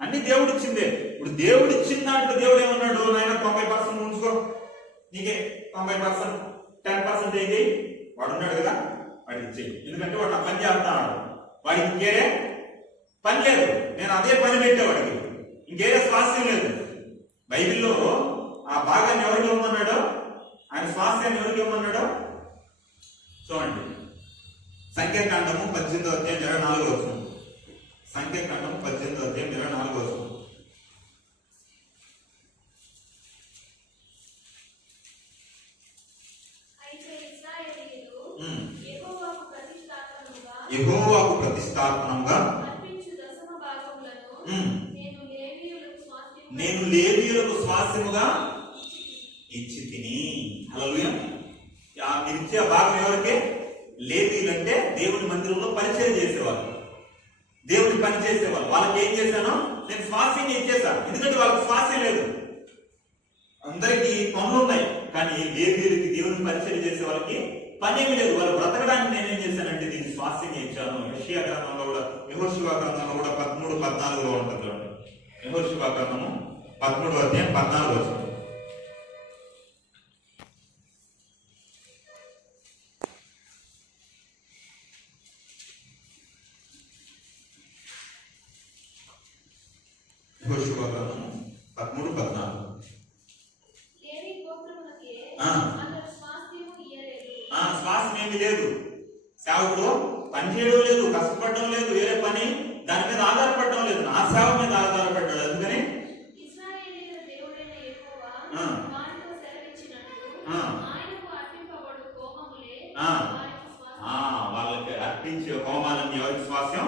అన్ని దేవుడు ఇచ్చిందే. ఇప్పుడు దేవుడు ఇచ్చిన దాంట్లో దేవుడు ఏమన్నాడు, నాయన 90% ఉంచుకో, నీకే 90%, 10% ఏంటి, వాడు ఉన్నాడు కదా వాడికి ఇచ్చేయి. ఎందుకంటే వాడు నా పని చేస్తున్నాడు, వాడికి ఇంకేరే పని లేదు, నేను అదే పని పెట్టే వాడికి, ఇంకేరే స్వాస్థ్యం లేదు. బైబిల్లో ఆ భాగాన్ని ఎవరికి ఇవ్వమన్నాడో, ఆయన స్వాస్థ్యాన్ని ఎవరికి ఇవ్వమన్నాడో చూడండి. సంఖ్యాకాండము 18:24. సంఖ్యాకాండము 18:24. యెహోవాకు ప్రతిష్ఠాపనంగా నేను లేవీయులకు స్వాస్థ్యముగా ఇచ్చి తిని. హల్లెలూయా. మీరు ఇచ్చే భాగం ఎవరికి? లేవీయులంటే దేవుని మందిరంలో పరిచయం చేసేవాళ్ళు, దేవుని పని చేసేవాళ్ళు. వాళ్ళకి ఏం చేశాను, నేను స్వాస్థ్యంగా ఇచ్చేసాను. ఎందుకంటే వాళ్ళకి స్వాస్థ్యం లేదు, అందరికీ పనులు ఉన్నాయి. కానీ లేవీయులకి దేవుని పరిచయం చేసే వాళ్ళకి పని ఏమి లేదు. వాళ్ళు బ్రతకడానికి నేనేం చేశానంటే దీన్ని స్వాస్థ్యంగా ఇచ్చాను. యెషయా గ్రంథంలో కూడా, యెహోషువ గ్రంథంలో కూడా 13:14 ఉంటుంది. యెహోషువ గ్రంథము 13:14. స్వాస్థ్యం ఏమి లేదు. సేవకుడు పని చేయడం లేదు, కష్టపడడం లేదు, వేరే పని దాని మీద ఆధారపడడం లేదు, నా సేవ మీద ఆధారపడ్డాడు. అందుకని వాళ్ళకి అర్పించే హోమాలన్నీ ఎవరికి స్వాస్థ్యం?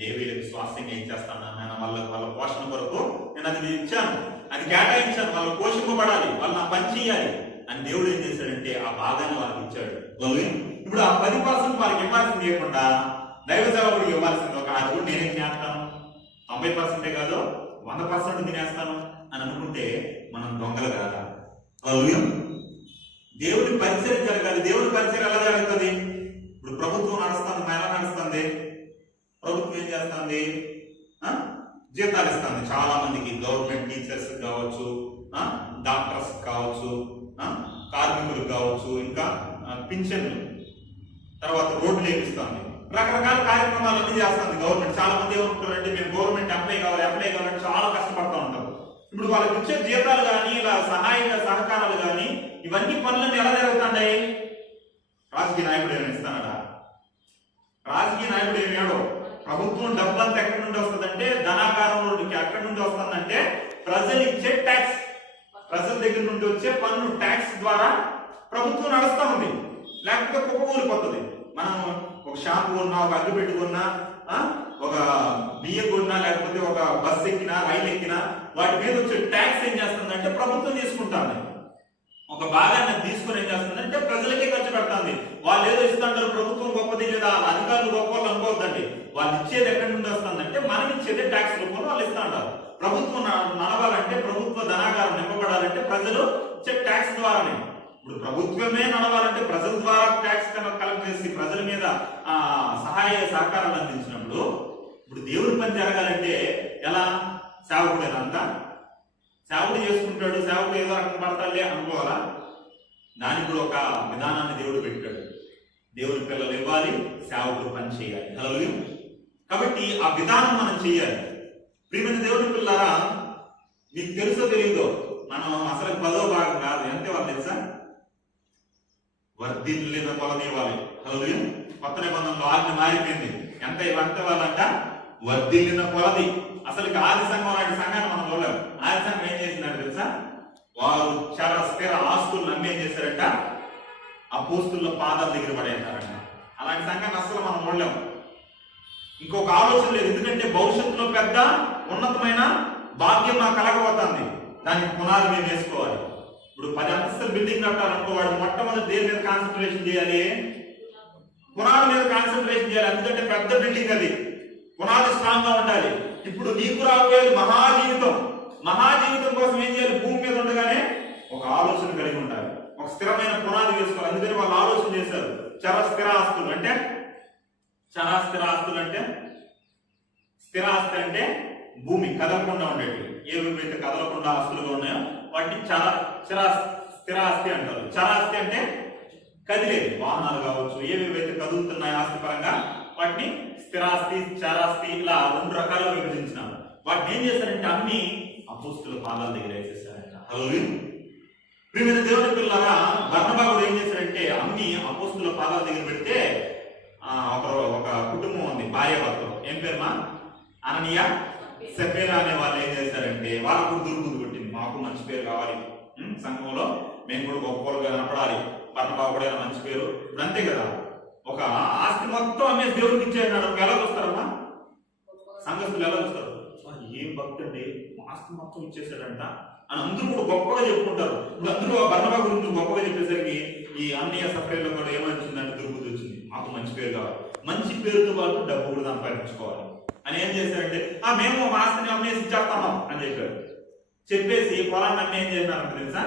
లేవీయులకు స్వాస్థ్యంగా ఇచ్చేస్తాను. నేను వాళ్ళ పోషణ కొరకు నేను అది ఇచ్చాను, అది కేటాయించాను. వాళ్ళు పోషింపబడాలి, వాళ్ళు నా పని చేయాలి అని దేవుడు ఏం చేశాడంటే ఆ భాగాన్ని వాళ్ళకి ఇచ్చాడు. ఇప్పుడు ఆ 10% వాళ్ళకి ఇవ్వాల్సింది ఇవ్వకుండా దైవ సేవకుడికి ఇవ్వాల్సింది ఒక 5 నేనే తినేస్తాను, 90% కాదు 100% తినేస్తాను అని అనుకుంటే మనం దొంగలు కాదా? దేవుడి పరిచయం జరగాలి. దేవుడి పరిచయం ఎలా జరుగుతుంది? ఇప్పుడు ప్రభుత్వం నడుస్తుంది, ఎలా నడుస్తుంది? ప్రభుత్వం ఏం చేస్తుంది? జీతాలు ఇస్తుంది చాలా మందికి, గవర్నమెంట్ టీచర్స్ కావచ్చు, డాక్టర్స్ కావచ్చు, కార్మికులకు కావచ్చు, ఇంకా పింఛన్లు, తర్వాత రోడ్లు వేపిస్తుంది, రకరకాల కార్యక్రమాలన్నీ చేస్తుంది గవర్నమెంట్. చాలా మంది ఏమంటారంటే మేము గవర్నమెంట్ అప్లై కావాలంటే చాలా కష్టపడుతూ ఉంటాం. ఇప్పుడు వాళ్ళకి ఇచ్చే జీతాలు కానీ, ఇలా సహాయక సహకారాలు కానీ, ఇవన్నీ పనులన్నీ ఎలా జరుగుతున్నాయి? రాజకీయ నాయకుడు ఏమైనా ఇస్తానడా? రాజకీయ నాయకుడు ఏమేడో. ప్రభుత్వం డబ్బులంతా ఎక్కడి నుండి వస్తుందంటే, ధనాకారంలోకి ఎక్కడి నుండి వస్తుందంటే ప్రజలు ఇచ్చే ట్యాక్స్, ప్రజల దగ్గర నుండి వచ్చే పన్ను ట్యాక్స్ ద్వారా ప్రభుత్వం నడుస్తూ ఉంది. లేకపోతే కుప్పకూలిపోతుంది. మనం ఒక షాంపూ కొన్నా, ఒక అగ్గి పెట్టుకున్నా, ఒక బియ్యం కొన్నా, లేకపోతే ఒక బస్సు ఎక్కినా, రైలు ఎక్కినా, వాటి మీద వచ్చే ట్యాక్స్ ఏం చేస్తుందంటే ప్రభుత్వం తీసుకుంటుంది. ఒక భాగాన్ని తీసుకుని ఏం చేస్తుందంటే ప్రజలకే ఖర్చు పెడుతుంది. వాళ్ళు ఏదో ఇస్తుంటారు, ప్రభుత్వం గొప్పది లేదా అధికారులు గొప్ప వాళ్ళు అనుకోవద్దండి. వాళ్ళు ఇచ్చేది ఎక్కడి నుండి వస్తుందంటే మనం ఇచ్చేది ట్యాక్స్ రూపంలో వాళ్ళు ఇస్తూ ఉంటారు. ప్రభుత్వం నడవాలంటే, ప్రభుత్వ ధనాగారం నింపబడాలంటే ప్రజలు ఇచ్చే ట్యాక్స్ ద్వారానే. ఇప్పుడు ప్రభుత్వమే నడవాలంటే ప్రజల ద్వారా ట్యాక్స్ కలెక్ట్ చేసి ప్రజల మీద సహాయ సహకారాలు అందించినప్పుడు ఇప్పుడు దేవుడి పని జరగాలంటే ఎలా? సేవకుడు అంతా సేవకుడు చేసుకుంటాడు, సేవకుడు ఏదో రకం పడతాలే అనుకోవాలా? దానికి కూడా ఒక విధానాన్ని దేవుడు పెట్టాడు. దేవుడి పిల్లలు ఇవ్వాలి, సేవకుడు పని చేయాలి. హల్లెలూయా. కాబట్టి ఆ విధానం మనం చేయాలి. ప్రియమైన దేవుడి పిల్లలారా, మీకు తెలుసో తెలియదో మనం అసలు 10వ భాగం కాదు, ఎంత ఇవ్వాలి తెలుసా? వర్ధిల్లిన కొలది ఇవ్వాలి. హల్లెలూయా. కొత్త నిబంధనలో ఆజ్ఞ మారిపోయింది. ఎంత ఇవ్వాలంట? వర్ధిల్లిన కొలది. అసలు ఆది సంఘం లాంటి సంఘాన్ని మనం చూడలేం. ఆది సంఘం ఏం చేసిందంటే తెలుసా? వారు చాలా స్థిర ఆస్తులను అమ్మి ఏం చేశారంట? అపోస్తుల పాదాల దగ్గర పడేస్తారంట. అలాంటి సంఘాన్ని అసలు మనం చూడలేం. ఇంకొక ఆలోచన లేదు. ఎందుకంటే భవిష్యత్తులో పెద్ద ఉన్నతమైన భాగ్యం నాకు కలగబోతుంది. దానికి పునాది మేము వేసుకోవాలి. ఇప్పుడు 10 అంతస్తుల బిల్డింగ్ కట్టాలనుకో, వాడు మొట్టమొదటి దేని మీద కాన్సన్ట్రేషన్ చేయాలి? పునాది మీద కాన్సన్ట్రేషన్ చేయాలి. ఎందుకంటే పెద్ద బిల్డింగ్ అది, పునాది స్ట్రాంగ్ గా ఉండాలి. ఇప్పుడు నీకు రాబోయేది మహాజీవితం కోసం ఏం చేయాలి? భూమి మీద ఉండగానే ఒక ఆలోచన కలిగి ఉండాలి, ఒక స్థిరమైన పునాది వేసుకోవాలి. అందుకని వాళ్ళు ఆలోచన చేశారు. స్థిర ఆస్తులు అంటే స్థిర ఆస్తి అంటే భూమి కదలకుండా ఉండేవి. ఏవైతే కదలకుండా ఆస్తులుగా ఉన్నాయో వాటిని స్థిర ఆస్తి అంటారు. చరాస్తి అంటే కదిలేదు, వాహనాలు కావచ్చు, ఏవేవైతే కదులుతున్నాయో ఆస్తి పరంగా వాటిని స్థిరాస్తి, చరాస్తి ఇలా 2 రకాలుగా విభజించినారు. వాటిని ఏం చేశారంటే అన్ని అపోస్తుల పాదాల దగ్గర వేసేసారంట. హల్లెలూయా. ప్రియమైన దేవుని పిల్లలారా, బర్నబా కూడా ఏం చేశారంటే అన్ని అపోస్తుల పాదాల దగ్గర పెడితే ఒక కుటుంబం ఉంది, భార్యాభర్తలు. ఏం పేరుమా? అననీయ సఫీరా అనే వాళ్ళు ఏం చేశారంటే వాళ్ళకు దుర్బుద్ధి కొట్టింది. మాకు మంచి పేరు కావాలి, సంఘంలో మేము కూడా గొప్పగా కనపడాలి, బర్నబా కూడా మంచి పేరు. ఇప్పుడు అంతే కదా, ఒక ఆస్తి మొత్తం అమ్మేసి దేవుడికి ఇచ్చేసినాడు. ఎలా చూస్తారమ్మా సంఘస్థులు? ఎలా చూస్తారు? ఏం భక్తుడి ఆస్తి మొత్తం ఇచ్చేసాడంట అని అందరూ కూడా గొప్పగా చెప్పుకుంటారు. ఇప్పుడు అందరూ బర్నబా గురించి గొప్పగా చెప్పేసరికి ఈ అన్నయ్య సఫరీలో కూడా ఏమొచ్చిందంటే దుర్బుద్ధి వచ్చింది. మాకు మంచి పేరు కావాలి, మంచి పేరుతో పాటు డబ్బు కూడా సంపాదించుకోవాలి అని ఏం చేశారంటే మేము మా ఆస్తిని అమ్మేసి ఇచ్చేస్తాము అని చెప్పేసి పొలాన్ని అమ్మే ఏం చేసినారంటే తెలుసా?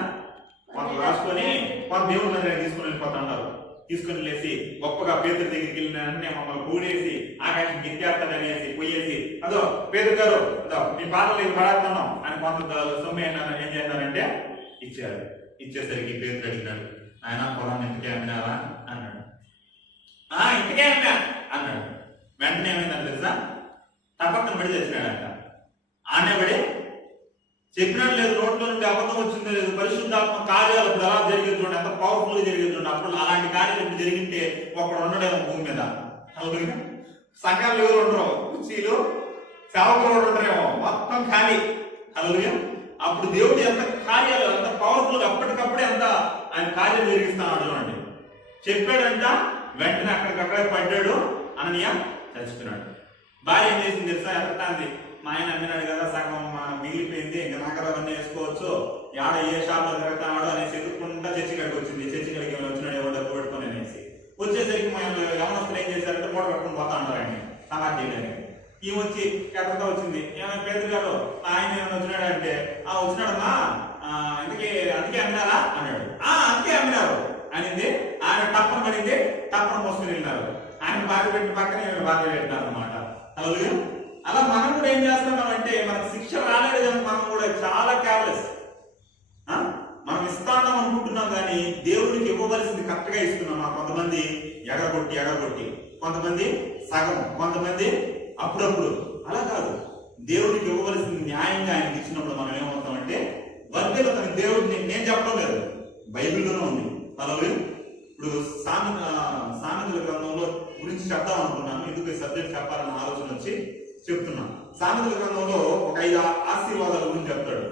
వాళ్ళు రాసుకొని వాళ్ళ దేవుడి దగ్గర తీసుకుని వెళ్ళిపోతుంటారు. తీసుకుని వెళ్ళేసి గొప్పగా పేదల దగ్గరికి వెళ్ళిన మమ్మల్ని కూడేసి ఆకాశం గిత్తేస్తాడు అనేసి పోయేసి, అదో పేదరు గారు అదో మీ పాటలు ఇవి పడేస్తున్నాం అని కొంత సొమ్ము ఏం చేశారంటే ఇచ్చారు. ఇచ్చేసరికి పేదలు అడిగినాడు, ఆయన పొలాన్ని ఇంతకే అమ్మినారా అన్నాడు. ఇంతకే అమ్మా అన్నాడు. వెంటనే ఏమైందని తెలుసా? తప్పక్కన పడి తెచ్చినాడంట. ఆనేబడి చెప్పినట్టు లేదు, రోడ్లో నుండి అబద్ధం వచ్చిందో లేదు, పరిశుద్ధాత్మ కార్యాలు ఇప్పుడు ఎలా జరిగేది చూడండి, ఎంత పవర్ఫుల్ గా జరిగేది చూడండి. అప్పుడు అలాంటి కార్యాలు ఇప్పుడు జరిగింటే ఒకడు ఉండడేమో భూమి మీద. సంఘాలు ఎవరు ఉండరు, కుర్చీలు సేవకులు ఉండరేమో, మొత్తం ఖాళీ. హల్లెలూయా. అప్పుడు దేవుడు ఎంత కార్యాలు, ఎంత పవర్ఫుల్ గా అప్పటికప్పుడే ఎంత ఆయన కార్యాలు జరిగిస్తున్నాడు చూడండి. చెప్పాడంట, వెంటనే అక్కడికక్కడే పడ్డాడు. అననీయ చచ్చిపోయినాడు. భార్య ఏం చేసింది తెలుసా? ఎంత మా ఆయన అమ్మినాడు కదా, సగం మిగిలిపోయింది, ఇంకా నగరాలన్నీ వేసుకోవచ్చు, ఆడ ఏ షాప్లో తిరుగుతాడు అనేసి ఎదుర్కొంటా చర్చి కాడికి వచ్చింది. చర్చి కాడికి ఏమైనా వచ్చినాడు, ఎవరు డబ్బు పెట్టుకొని అనేసి వచ్చేసరికి మా యవనస్తులు ఏం చేశారంటే మూట కట్టుకుని పోతా ఉంటారు ఆయన సహాయం చేయడానికి. ఈ వచ్చి ఎక్కడితో వచ్చింది, ఏమైనా పేదలు గారు ఆయన ఏమైనా వచ్చినాడు అంటే వచ్చినాడమ్మా అందుకే అమ్మినారా అన్నాడు. అందుకే అమ్మినారు అనింది. ఆయన టప్పన పడింది, టప్పన మోసుకుని వెళ్ళినారు. ఆయన బాగా పెట్టి పక్కనే బాగా పెట్టినారు అనమాట. హల్లెలూయా. అలా మనం కూడా ఏం చేస్తున్నాం అంటే మనకు శిక్ష రాలేదు కానీ మనం కూడా చాలా కేర్లెస్. మనం ఇస్తానం అనుకుంటున్నాం కానీ దేవుడికి ఇవ్వవలసింది కరెక్ట్ గా ఇస్తున్నాం. కొంతమంది ఎగరగొట్టి, కొంతమంది సగం, కొంతమంది అప్పుడప్పుడు. అలా కాదు, దేవుడికి ఇవ్వవలసింది న్యాయంగా ఆయనకి ఇచ్చినప్పుడు మనం ఏమవుతామంటే వర్ధిల్లుతాం. దేవుడిని నేను చెప్పడం లేదు, బైబిల్లోనే ఉంది. హల్లెలూయా. ఇప్పుడు సామెతల గ్రంథంలో గురించి చెప్తాం అనుకున్నాను. ఎందుకు ఈ సబ్జెక్ట్ చెప్పాలన్న ఆలోచన వచ్చి చెప్తున్నాను. సామెతల గ్రంథంలో ఒక 5 ఆశీర్వాదాల గురించి చెప్తాడు.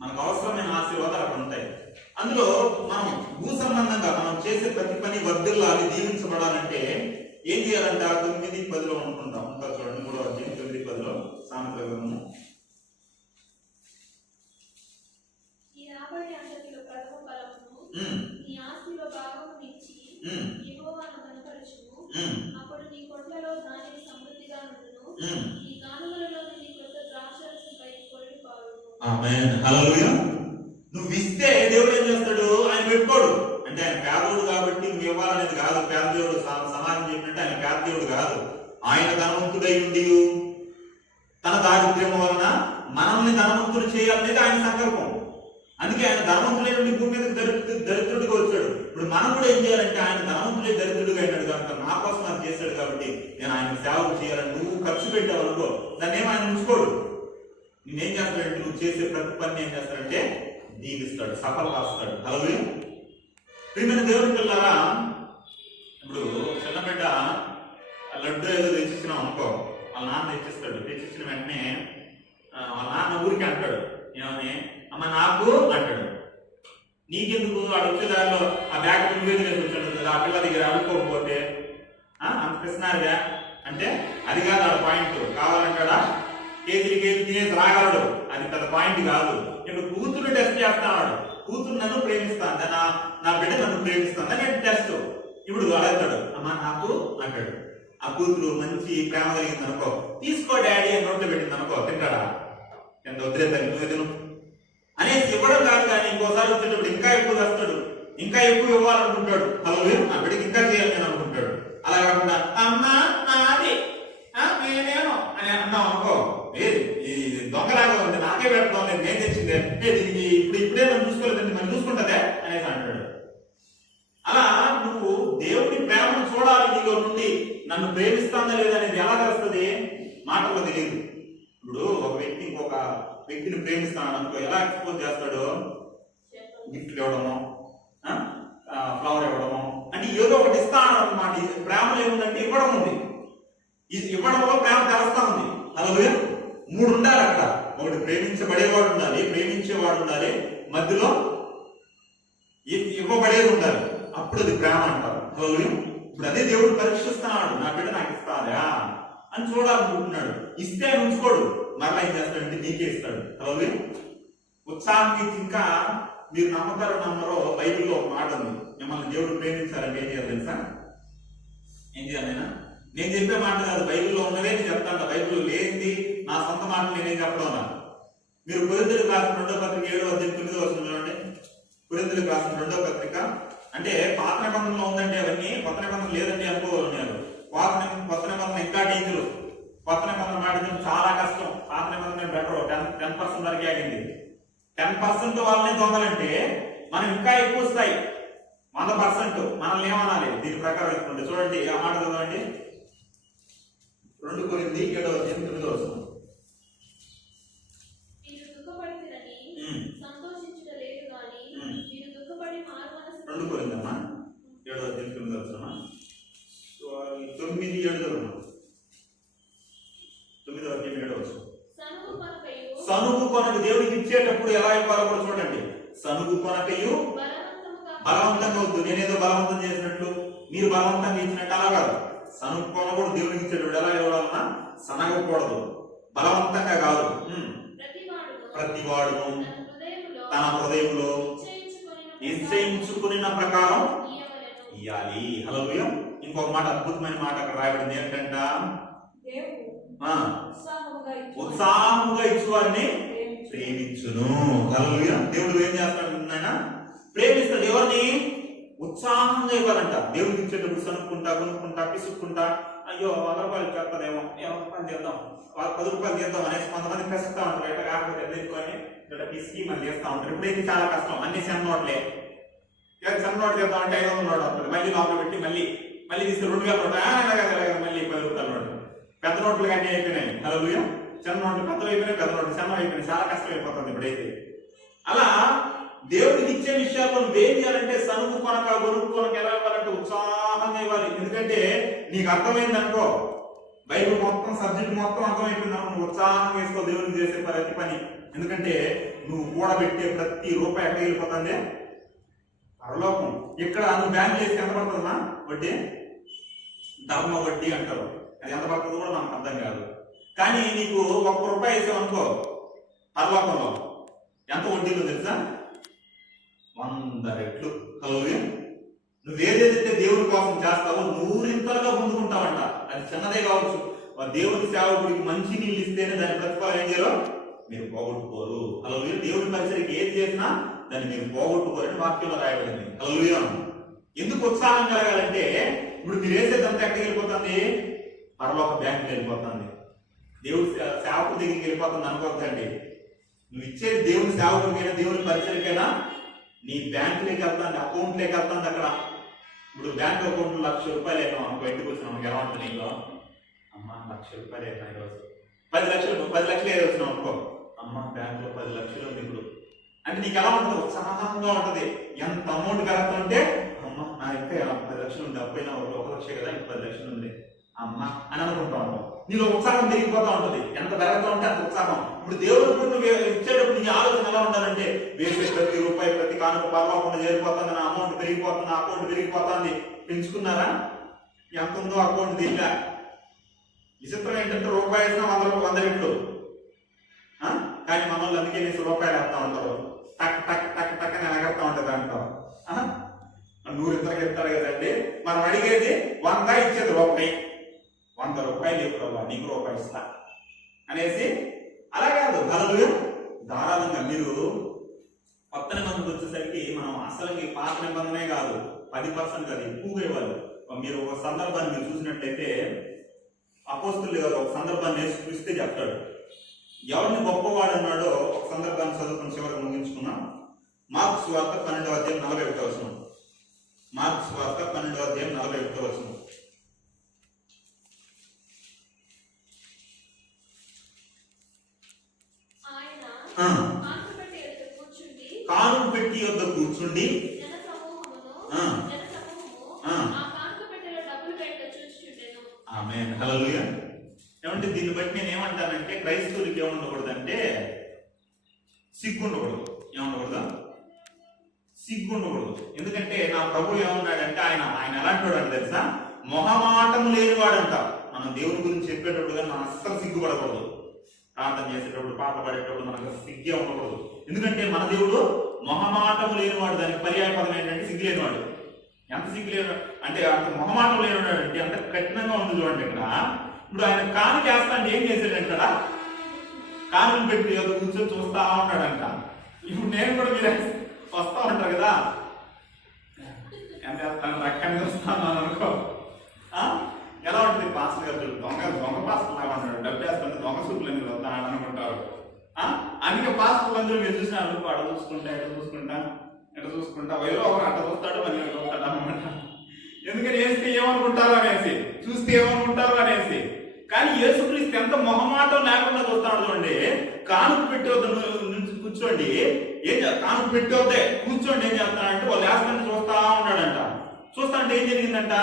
మనకు అవసరమైన ఆశీర్వాదాలు అక్కడ ఉంటాయి. అందులో మనం భూ సంబంధంగా మనం చేసే ప్రతి పని వర్ధిల్లాలి, దీవించబడాలంటే ఏం చేయాలంటే 9:10 అనుకుంటాం. ఇంకా చూడండి, 3వ అధ్యాయం 9:10 సామెతల గ్రంథము. ఆమేన్. హల్లెలూయా. నువ్వు ఇస్తే దేవుడు ఏం చేస్తాడు? ధనవంతుడై ఉండి తన దారిద్ర్యం వలన మనల్ని ధనవంతుడు చేయాలనేది ఆయన సంకల్పం. అందుకే ఆయన ధనవంతుడై ఉండి భూమి మీద దరిద్రుడిగా వచ్చాడు. ఇప్పుడు మనం కూడా ఏం చేయాలంటే ఆయన ధనవంతుడే దరిద్రుడిగా అయినాడు కనుక నా కోసం అది చేశాడు కాబట్టి నేను ఆయన సేవకు చేయాలని నువ్వు ఖర్చు పెట్టావు అనుకో, దాన్ని ఏమో ఆయన ఉంచుకోడు. నేనేం చేస్తాడంటే నువ్వు చేసే ప్రతి పని ఏం చేస్తాడంటే దీవిస్తాడు, సఫలపరుస్తాడు. అలాగే ప్రియమైన దేవుని పిల్లలారా, ఇప్పుడు చిన్న బిడ్డ లడ్డు ఏదో తెచ్చిచ్చినాం అనుకో, వాళ్ళ నాన్న తెచ్చిస్తాడు. తెచ్చిచ్చిన వెంటనే వాళ్ళ నాన్న ఊరికి అంటాడు, ఏమని అమ్మ నాకు అంటాడు. నీకెందుకు వాడు వచ్చేదారిలో ఆ బ్యాగ్ నువ్వేది వచ్చాడు కదా, ఆ పిల్ల దగ్గర అడుక్కోకపోతే అంత ప్రశ్నారుగా అంటే అది కాదు ఆ పాయింట్. కావాలంటాడా కేజీలు తినేసి రాగలడు, అది పెద్ద పాయింట్ కాదు. ఇప్పుడు కూతురు టెస్ట్ చేస్తాడు, కూతురు నన్ను ప్రేమిస్తాను, నా బిడ్డ నన్ను ప్రేమిస్తాను నేను టెస్ట్. ఇప్పుడు అడుగుతాడు అమ్మ నాకు అంటాడు. ఆ కూతురు మంచి ప్రేమ కలిగింది అనుకో, తీసుకో డాడీ అని నోట్లో పెట్టింది అనుకో, తింటాడా? ఎంత వద్దులే తల్లి నువ్వు తిను అనేసి ఇవ్వడం కాదు. కానీ ఇంకోసారి వచ్చేటప్పుడు ఇంకా ఎక్కువ తెస్తాడు, ఇంకా ఎక్కువ ఇవ్వాలనుకుంటాడు. అలాగే నా బిడ్డకి ఇంకా చేయాలి నేను అనుకుంటాడు. అలా కాకుండా అమ్మ నాది నేనేమో అని అన్నాం అనుకో, ఈ దొంగలాగా ఉంది, నాకే పెడతాం, నేను ఏం తెచ్చిందే దీనికి ఇప్పుడే నన్ను చూసుకోలేదండి, మనం చూసుకుంటుందే అనేసి అంటాడు. అలా నువ్వు దేవుడి ప్రేమను చూడాలి, నీలో నుండి నన్ను ప్రేమిస్తాందా లేదా అనేది ఎలా తెలుస్తుంది? మాటల్లో తెలియదు. ఇప్పుడు ఒక వ్యక్తి ఇంకొక వ్యక్తిని ప్రేమిస్తాను అనుకో, ఎలా ఎక్స్పోజ్ చేస్తాడో, గిఫ్ట్లు ఇవ్వడము, ఫ్లవర్ ఇవ్వడము, అంటే ఏదో ఒకటి ఇస్తాను అన్నమాట. ప్రేమలో ఏముందంటే ఇవ్వడం ఉంది, ఇవ్వడంలో ప్రేమ తెలుస్తా ఉంది. అలాగే మూడు ఉండాలి అక్కడ. ఒకటి ప్రేమించబడేవాడు ఉండాలి, ప్రేమించేవాడు ఉండాలి, మధ్యలో ఇవ్వబడేది ఉండాలి. అప్పుడు అది ప్రేమ అంటారు. అలాగే ఇప్పుడు అదే దేవుడు పరీక్షిస్తున్నాడు, నా బిడ్డ నాకు ఇస్తాదా అని చూడాలనుకుంటున్నాడు. ఇస్తే అని ఉంచుకోడు, మరలా ఏం చేస్తాడంటే నీకే ఇస్తాడు. అలాగే ఉత్సాహం ఇంకా మీరు నమ్మతారో నమ్మరో, బైబిల్లో ఒక మాట ఉంది, మిమ్మల్ని దేవుడు ప్రేమించాలంటే ఏం చేయాలి తెలుసా? ఏం చేయాలి? నేను చెప్పే మాట కాదు, బైబిల్లో ఉన్నదే నేను చెప్తాను. బైబిల్లో లేనిది నా సొంత మాటలు నేనేం చెప్పడం అన్నా. మీరు కొరింథీయులకు రాసిన 2వ పత్రిక 7వ అధ్యాయం 9వ వచనం చూడండి. కొరింథీయులకు రాసిన 2వ పత్రిక అంటే పాత నిబంధనలో ఉందంటే అవన్నీ, కొత్త నిబంధన లేదండి అనుకోన్నారు. కొత్త నిబంధన ఇంకా డేంజర్. కొత్త నిబంధన పాటించడం చాలా కష్టం. పాత నిబంధన బెటర్. 10% వరకు ఆగింది. 10% వాళ్ళని దొంగలంటే మనం ఇంకా ఎక్కువ స్థాయి 100%. మనల్ని ఏమనాలి దీని ప్రకారం ఎత్తుకుంటే? చూడండి ఆ మాట చదవండి. 2 కొరింథీ 7వ అధ్యాయం 9వ వచనం. సనుగు కొనకు దేవుడికి ఇచ్చేటప్పుడు ఎలా ఇవ్వాలో కూడా చూడండి. సనుగు కొనకయు బలవంతంగా వద్దు, నేనేదో బలవంతం చేసినట్లు మీరు బలవంతంగా ఇచ్చినట్టు అలా కాదు. సనుగు కొన కూడా దేవుడికి ఇచ్చేటప్పుడు ఎలా ఇవ్వాలన్నా సనగకూడదు, బలవంతంగా కాదు. ప్రతివాడును తన హృదయంలో నిశ్చయించుకున్న ప్రకారం ఇయ్యాలి. హల్లెలూయా. ఇంకొక మాట, అద్భుతమైన మాట అక్కడ రాయబడింది ఏంటంట? ఉత్సాహముగా ఇచ్చువారిని ప్రేమించును. హల్లెలూయా. దేవుడు ఏం చేస్తాడు? నాయన ప్రేమిస్తాడు. ఎవరిని? ఉత్సాహంగా ఇవ్వాలంట. దేవుడికి ఇచ్చేటప్పుడు సనుక్కుంటా, కొనుక్కుంటా, పిసుక్కుంటా, అయ్యో 100 రూపాయలు చెప్తాదేమో, 100 రూపాయలు చేద్దాం, 10 రూపాయలు చేద్దాం అనేసి కొంతమంది కసిస్తా ఉంటారు. ఎట్లా కాకపోతే ఎదుర్కొని ఇక్కడ పిసికి మనం చేస్తూ ఉంటారు. ఇప్పుడైతే చాలా కష్టం, అన్ని సెన్ నోట్లే. సెన్ నోట్ చేద్దాం అంటే 500 నోట్ వస్తుంది, మళ్ళీ లోపల పెట్టి మళ్ళీ తీసుకుని 2000 నోట్, మళ్ళీ 10 రూపాయల నోటు. పెద్ద నోట్లు అన్నీ అయిపోయినాయి. హల్లెలూయా. చిన్న నోట్లు పెద్దవి అయిపోయినాయి, పెద్ద నోట్లు చిన్న అయిపోయినాయి. చాలా కష్టం అయిపోతుంది ఇప్పుడైతే. అలా దేవుడికి ఇచ్చే విషయాల్లో నువ్వేం చేయాలంటే సనుగు కొనక గొనుగు కొనక ఎలా ఇవ్వాలంటే ఉత్సాహంగా ఇవ్వాలి. ఎందుకంటే నీకు అర్థమైంది అనుకో, బైబిల్ మొత్తం సబ్జెక్ట్ మొత్తం అర్థమైపోయింది, నువ్వు ఉత్సాహంగా వేసుకో దేవుడికి చేసే ప్రతి పని. ఎందుకంటే నువ్వు కూడబెట్టే ప్రతి రూపాయి ఎక్కడ వెళ్ళిపోతుంది? పరలోకం. ఇక్కడ నువ్వు బ్యాంక్ చేసి ఎంత పడుతుందా వడ్డీ? ధర్మ వడ్డీ అంటారు. అది ఎంత పడుతుందో కూడా మనకు అర్థం కాదు. కానీ నీకు 1 రూపాయి వేసావు అనుకో, పరలోకంలో ఎంత వడ్డీలో తెలుసా? 100 రెట్లు. హల్లెలూయా. నువ్వేదైతే దేవుడి కోసం చేస్తావో 100 పొందుకుంటావంట. అది చిన్నదే కావచ్చు. దేవుడి సేవకుడికి మంచి నీళ్ళు ఇస్తేనే దాని ప్రతిఫలం ఏం చేయాలో మీరు పోగొట్టుకోరు. హల్లెలూయా. దేవుడి పరిసరికి ఏది చేసినా దాన్ని మీరు పోగొట్టుకోరని వాక్యంలో రాయబడింది. హల్లెలూయా. ఎందుకు ఉత్సాహం కలగాలంటే ఇప్పుడు మీరు వేసేదంతా ఎక్కడికి వెళ్ళిపోతుంది? పరలోక బ్యాంకుకి వెళ్ళిపోతుంది. దేవుడి సేవకుడి దగ్గరికి వెళ్ళిపోతుంది అనుకోవద్దండి. నువ్వు ఇచ్చేది దేవుని సేవకుడికైనా దేవుని పరిచయకైనా నీ బ్యాంకులోకి వెళ్తాంది, అకౌంట్లోకి వెళ్తాంది. అక్కడ ఇప్పుడు బ్యాంక్ అకౌంట్ ₹1,00,000 అయినా అనుకో, ఇంటికి వచ్చినాం మనకి ఎలా ఉంటుంది? నీకు అమ్మ ₹1,00,000 అయినా ఈరోజు 10 లక్షలు ఏదో వచ్చినాం అనుకో, అమ్మ బ్యాంకులో 10 లక్షలు ఉంది ఇప్పుడు అంటే నీకు ఎలా ఉంటుంది? ఉత్సాహంగా ఉంటుంది. ఎంత అమౌంట్ పెరుగుతుంటే అమ్మ నా యొక్క 10 లక్షలు ఉంది, అప్పైనా 1,00,000 కదా, 10 లక్షలు ఉంది అమ్మ అని అనుకుంటా ఉంటాం. నీలో ఉత్సాహం పెరిగిపోతా ఉంటుంది. ఎంత పెరుగుతూ ఉంటే అంత ఉత్సాహం. ఇప్పుడు దేవుడు నువ్వు ఇచ్చేటప్పుడు నీ ఆలోచన ఎలా ఉండాలంటే, వేసే ప్రతి రూపాయి ప్రతి కానుక పరలోకంలో చేరిపోతుంది, నా అమౌంట్ పెరిగిపోతుంది, నా అకౌంట్ పెరిగిపోతుంది. పెంచుకున్నారా? ఎంత ఉందో అకౌంట్ దీంట్లో. విచిత్రం ఏంటంటే రూపాయి వేసినా 100 రెట్లు, కానీ మనల్ని అందుకే ₹100 వేస్తా ఉంటారు. టక్ టక్ టక్ టక్ అని ఎగరుతా ఉంటుంది అంటాం. 100 ఇద్దరికి ఇస్తారు కదండి. మనం అడిగేది 100, ఇచ్చేది ₹1. ₹100 ఎప్పుడు నీకు ₹1 ఇస్తా అనేసి అలా కాదు. హల్లెలూయా. ధారాళంగా మీరు కొత్త నిబంధనకు వచ్చేసరికి మనం అసలుకి పాత నిబంధనే కాదు 10% కాదు ఎక్కువగా ఇవ్వాలి. మీరు ఒక సందర్భాన్ని మీరు చూసినట్లయితే అపోస్తులు కాదు ఒక సందర్భాన్ని చూస్తే చెప్తాడు. ఎవరిని గొప్పవాడు అన్నాడో ఒక సందర్భాన్ని చదువుకుని చివరికి ముగించుకున్నాం. మార్కు సువార్త 12:41. మార్కు సువార్త 12:41. కానుక పెట్టి వద్ద కూర్చుండి ఆమేన్. హల్లెలూయా. ఏమంటే దీన్ని బట్టి నేను ఏమంటానంటే క్రైస్తవులకి ఏముండకూడదంటే సిగ్గుండకూడదు. ఏముండకూడదు? సిగ్గుండకూడదు. ఎందుకంటే నా ప్రభు ఏమన్నాడంటే ఆయన ఎలాంటి వాడు అంటే తెలుసా? మొహమాటం లేనివాడంట. మనం దేవుని గురించి చెప్పేటప్పుడు కానీ మనం అస్సలు సిగ్గుపడకూడదు. ప్రార్థన చేసేటప్పుడు పాటలు పాడేటప్పుడు మనకు సిగ్గే ఉండకూడదు. ఎందుకంటే మన దేవుడు మొహమాటము లేనివాడు. దానికి పర్యాయ పదం ఏంటంటే సిగ్గు లేనివాడు. ఎంత సిగ్గు లేని అంటే అంత మొహమాటం లేనివాడు అంటే అంత కఠినంగా ఉంది చూడండి. ఇక్కడ ఇప్పుడు ఆయన కాను చేస్తాంటే ఏం చేశాడంట? కానులు పెట్టి కూర్చొని చూస్తా ఉన్నాడంట. ఇప్పుడు నేను కూడా మీరు వస్తా ఉంటారు కదా, ఎంత వేస్తాను రక్కని వస్తాను అనుకో, ఎలా ఉంటుంది? పాస్టర్ గారు దొంగ పాస్టర్ లాగా ఉంటాడు. డబ్బు వేస్తుంటే దొంగ సూపులు ఎందుకు వస్తాను అనుకుంటారు. అందుకే పాస్టర్లు అందరూ మీరు చూసిన అనుకో, అడ చూసుకుంటా ఎట చూసుకుంటా వైరో ఒకరు అట్ట చూస్తాడు, మళ్ళీ చూస్తాడు అనమాట. ఎందుకని వేస్తే ఏమనుకుంటారు అనేసి, చూస్తే ఏమనుకుంటారు అనేసి. కానీ యేసుక్రీస్తు ఎంత మొహమాటం లేకుండా చూస్తాడు చూడండి. కానుక పెట్టేవద్దు నుంచి కూర్చోండి, కానుక పెట్టేవద్దే కూర్చోండి. ఏం చేస్తాడంటే వాళ్ళు వేస్తాన్ని చూస్తా ఉన్నాడంట. చూస్తా అంటే ఏం జరిగిందంట?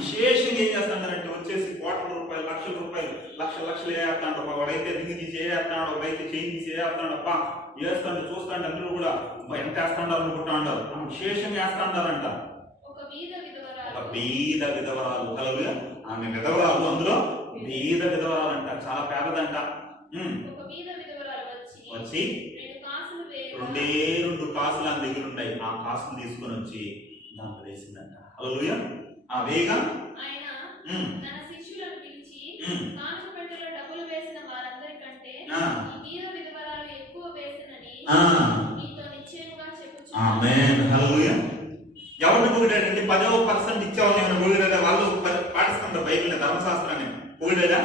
విశేషంగా ఏం చేస్తాడంటే వచ్చేసి ₹1,00,000 లక్షలు వేస్తాడు. ఒకడైతే రింగ్ తీసి వేస్తాడు, ఒకడైతే చైన్ తీసి వేస్తాడు. అబ్బా వేస్తాడు చూస్తాడు. అందరూ కూడా ఎంత వేస్తాడు అనుకుంటా ఉంటారు. విశేషంగా వేస్తా ఉంటారంట. ఒక బీద విధవరాలు. హల్లెలూయా. ఆమె విధవరాలు, అందులో బీద విధవరాలు అంట, చాలా పేదదంట. వచ్చి 2 కాసులు ఆమె దగ్గర ఉన్నాయి. ఆ కాసులు తీసుకొని వచ్చి దాంట్లో వేసిందంట. హల్లెలూయా. ఆ వేగా ఎవరిని పొగిడాడంటే 10% ఇచ్చేవాళ్ళు పొగిడాడా? వాళ్ళు పాటిస్తుంటారు బైబిల్ ధర్మశాస్త్రాన్ని. పొగిడాడా?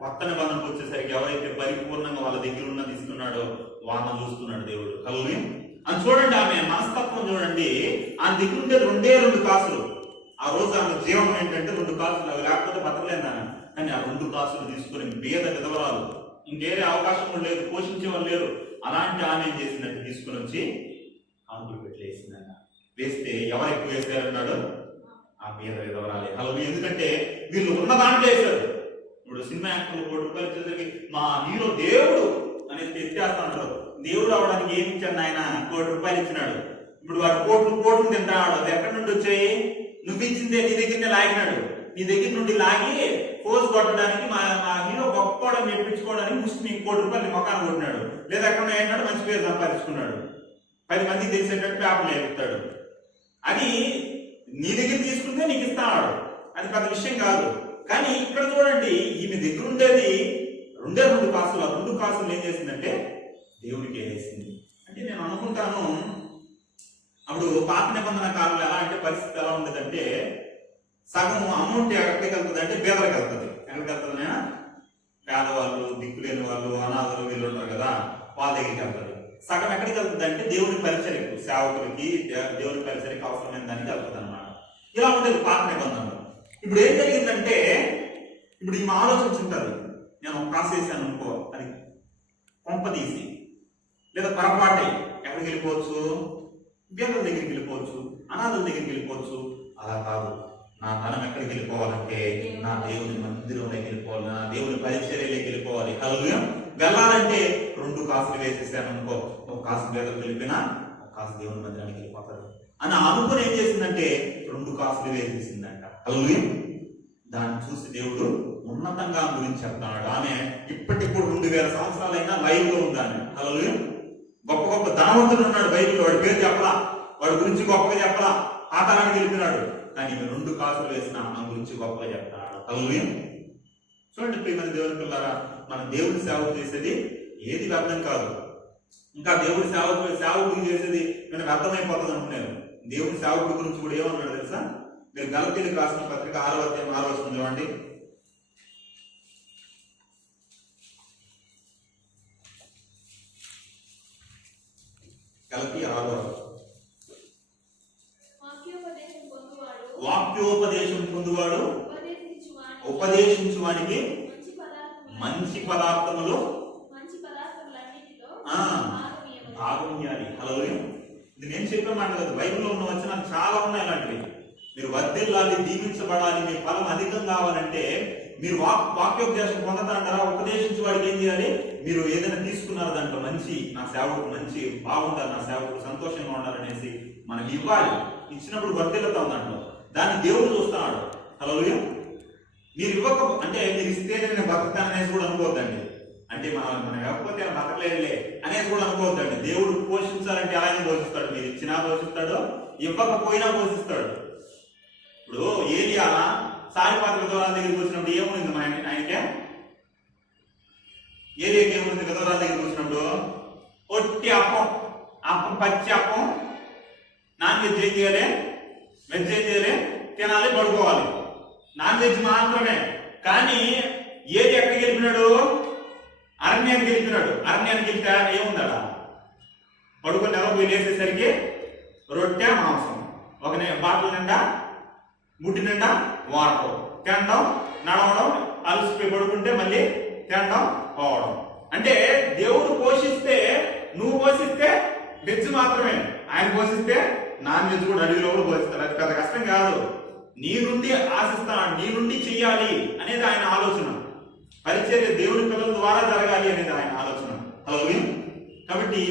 కొత్త నిబంధనకు వచ్చేసరికి ఎవరైతే పరిపూర్ణంగా వాళ్ళ దగ్గర ఉన్న తీసుకున్నాడో వాళ్ళని చూస్తున్నాడు దేవుడు. హల్లెలూయా. అని చూడండి, ఆమె మనస్తత్వం చూడండి. ఆమె దగ్గర ఉండే 2 కాసులు. ఆ రోజు ఆమె జీవనం ఏంటంటే 2 కాసులు, అవి లేకపోతే బతకలేదాన్ని. కానీ ఆ 2 కాసులు తీసుకుని బీద విధవరాలు, ఇంకేరే అవకాశం లేదు, పోషించే వాళ్ళు లేరు. అలాంటి ఆమె ఏం చేసిందంటే తీసుకుని వచ్చి కానుకలు పెట్టి వేసిందంట. వేస్తే ఎవరు ఎక్కువ వేసారన్నాడు? ఆ బీద విధవరాలే. హల్లెలూయా. ఎందుకంటే వీళ్ళు ఉన్న దాంట్లో వేశారు. ఇప్పుడు సినిమా యాక్టర్లు ₹1,00,000 వచ్చేసరికి మా హీరో దేవుడు అనేది ఎత్తేస్తా ఉంటారు. దేవుడు అవడానికి ఏమి ఇచ్చాడు? ఆయన ₹1,00,000 ఇచ్చినాడు. ఇప్పుడు వాడు కోట్లు తింటాడు. అది ఎక్కడి నుండి వచ్చాయి? నువ్వు ఇచ్చిందే నీ దగ్గరనే లాగినాడు. నీ దగ్గర నుండి లాగి పోజ్ కొట్టడానికి మా హీరో గొప్పవాడని చెప్పించుకోవడానికి ముసుగు నీకు ₹1,00,000 మొఖాన్ని కొట్టినాడు. లేదా ఎక్కడ ఏంటాడు? మంచి పేరు సంపాదించుకున్నాడు. 10 మందికి తెలిసేటట్టు పేపర్లు వేస్తాడు. అది నీ దగ్గర తీసుకుంటే నీకు ఇస్తాడు. అది పెద్ద విషయం కాదు. కానీ ఇక్కడ చూడండి, ఈమె దగ్గర ఉండేది 2 కాసులు. ఆ 2 కాసులు ఏం చేసిందంటే దేవుడికి వేసింది. అంటే నేను అనుకుంటాను అప్పుడు పాత నిబంధన కాలంలో ఎలా అంటే పరిస్థితి ఎలా ఉండదంటే సగం అమౌంట్ ఎక్కడికి వెళ్తుంది అంటే పేదలకు వెళ్తుంది. ఎక్కడికి వెళ్తుంది? పేదవాళ్ళు, దిక్కులేని వాళ్ళు, అనాథలు వీళ్ళు ఉంటారు కదా, వాళ్ళ దగ్గరికి వెళ్తుంది. సగం ఎక్కడికి వెళ్తుంది అంటే దేవుని పరిచర్యకు, సేవకులకి, దేవుని పరిచర్యకు అవసరమైన దానికి వెళ్తుంది అనమాట. ఇలా ఉండేది పాత నిబంధనలో. ఇప్పుడు ఏం జరిగిందంటే ఇప్పుడు ఈ ఆలోచించుంటారు, నేను ఒక కాసు వేసాను అనుకో, అది కొంప తీసి లేదా పొరపాటు ఎక్కడికి వెళ్ళిపోవచ్చు? పేదల దగ్గరికి వెళ్ళిపోవచ్చు, అనాథల దగ్గరికి వెళ్ళిపోవచ్చు. అలా కాదు, నా ధనం ఎక్కడికి వెళ్ళిపోవాలంటే నా దేవుని మందిరంలోకి వెళ్ళిపోవాలి, నా దేవుని పరిచర్యలోకి వెళ్ళిపోవాలి. హల్లెలూయా. వెళ్ళాలంటే 2 కాసులు వేసేసాను అనుకో, 1 కాసు పేదలకు వెళ్ళిపోయినా 1 కాసు దేవుని మందిరానికి వెళ్ళిపోతారు అని అనుకుని ఏం చేసిందంటే 2 కాసులు వేసేసిందంట. హల్లెలూయా. దాన్ని చూసి దేవుడు ఉన్నతంగా గురించి చెప్తున్నాడు. ఆమె ఇప్పటిప్పుడు 2000 సంవత్సరాలైనా లైవ్ లో ఉందాన్ని. హల్లెలూయా. గొప్ప గొప్ప ధనవంతుడు ఉన్నాడు బైబిల్, వాడి పేరు చెప్పలా, వాడి గురించి గొప్పగా చెప్పలా, ఆకారానికి వెళ్ళిపోయినాడు. కానీ 2 కాసులు వేసిన నా గురించి గొప్పగా చెప్తున్నాడు. హల్లెలూయా. చూడండి ప్రియమైన దేవుని పిల్లారా, మన దేవుడి సేవ చేసేది ఏది వ్యర్థం కాదు. ఇంకా దేవుడి సేవకుడికి చేసేది మనకు అర్థమైపోతుంది అనుకున్నాను. దేవుడి సేవకుడి గురించి కూడా ఏమన్నాడు తెలుసా? మీరు గలతీయులకు రాసిన పత్రిక 6వ అధ్యాయం 6వ వచనం చూడండి. గలతీ 6వ వాక్యోపదేశం పొందువాడు ఉపదేశించు వానికి మంచి పదార్థములు భాగమియాలి. హల్లెలూయా. ఇది నేను చెప్పే మాట కాదు, బైబిల్లో ఉన్న వచనాలు చాలా ఉన్నాయి అలాంటివి. మీరు వర్ధిల్లాలి, దీవించబడాలి, మీ ఫలం అధికం కావాలంటే మీరు వాక్యోపదేశం పొందతాంటారా? ఉపదేశించి వాడికి ఏం చేయాలి? మీరు ఏదైనా తీసుకున్నారు దాంట్లో మంచి, నా సేవకుడు మంచి బాగుంటారు, నా సేవకుడు సంతోషంగా ఉండాలనేసి మనం ఇవ్వాలి. ఇచ్చినప్పుడు వర్ధిల్లుతాం దాంట్లో. దాన్ని దేవుడు చూస్తున్నాడు. హల్లెలూయా. మీరు ఇవ్వక అంటే మీరు ఇస్తేనే నేను బతుకుతాను అనేసి కూడా అనుకోవద్దండి. అంటే మనం ఇవ్వకపోతే బతకలేదులే అనేసి కూడా అనుకోవద్దండి. దేవుడు పోషించాలంటే అలాగే పోషిస్తాడు. మీరు ఇచ్చినా పోషిస్తాడు, ఇవ్వకపోయినా పోషిస్తాడు. ఇప్పుడు ఏలియా సారిపాత్ర విధవరాల దగ్గరికి వచ్చినప్పుడు ఏముంది మా ఆయనకే? ఏలియాకి ఏముంది? విధవరాల దగ్గరికి వచ్చినప్పుడు ఒట్టి అప్పం పచ్చి అప్పం, నాన్ వెజ్ ఏం చేయాలి, వెజ్ ఏం చేయాలి, తినాలి, పడుకోవాలి. నాన్ వెజ్ మాత్రమే. కానీ ఏది ఎక్కడికి వెళ్ళిపోయినాడు? అరణ్యానికి వెళ్ళిపోయినాడు. అరణ్యానికి వెళ్తే ఏముందా? పడుకొని ఎవరు పోయి లేసేసరికి రొట్టె మాంసం, ఒక బాటిల్ నిండా ముట్టి నిండా వాటర్, తినడం, నడవడం, అలసిపోయి పడుకుంటే మళ్ళీ తినడం, పోవడం. అంటే దేవుడు పోషిస్తే, నువ్వు పోషిస్తే వెజ్ మాత్రమే, ఆయన పోషిస్తే నాన్ వెజ్ కూడా అడవిలో కూడా పోషిస్తాడు. అది పెద్ద కష్టం కాదు. నీ నుండి ఆశిస్తాడు, నీ నుండి చెయ్యాలి అనేది ఆయన ఆలోచన. పరిచర్య దేవుని పిల్లల ద్వారా జరగాలి అనేది ఆయన ఆలోచన. హల్లెలూయా. కాబట్టి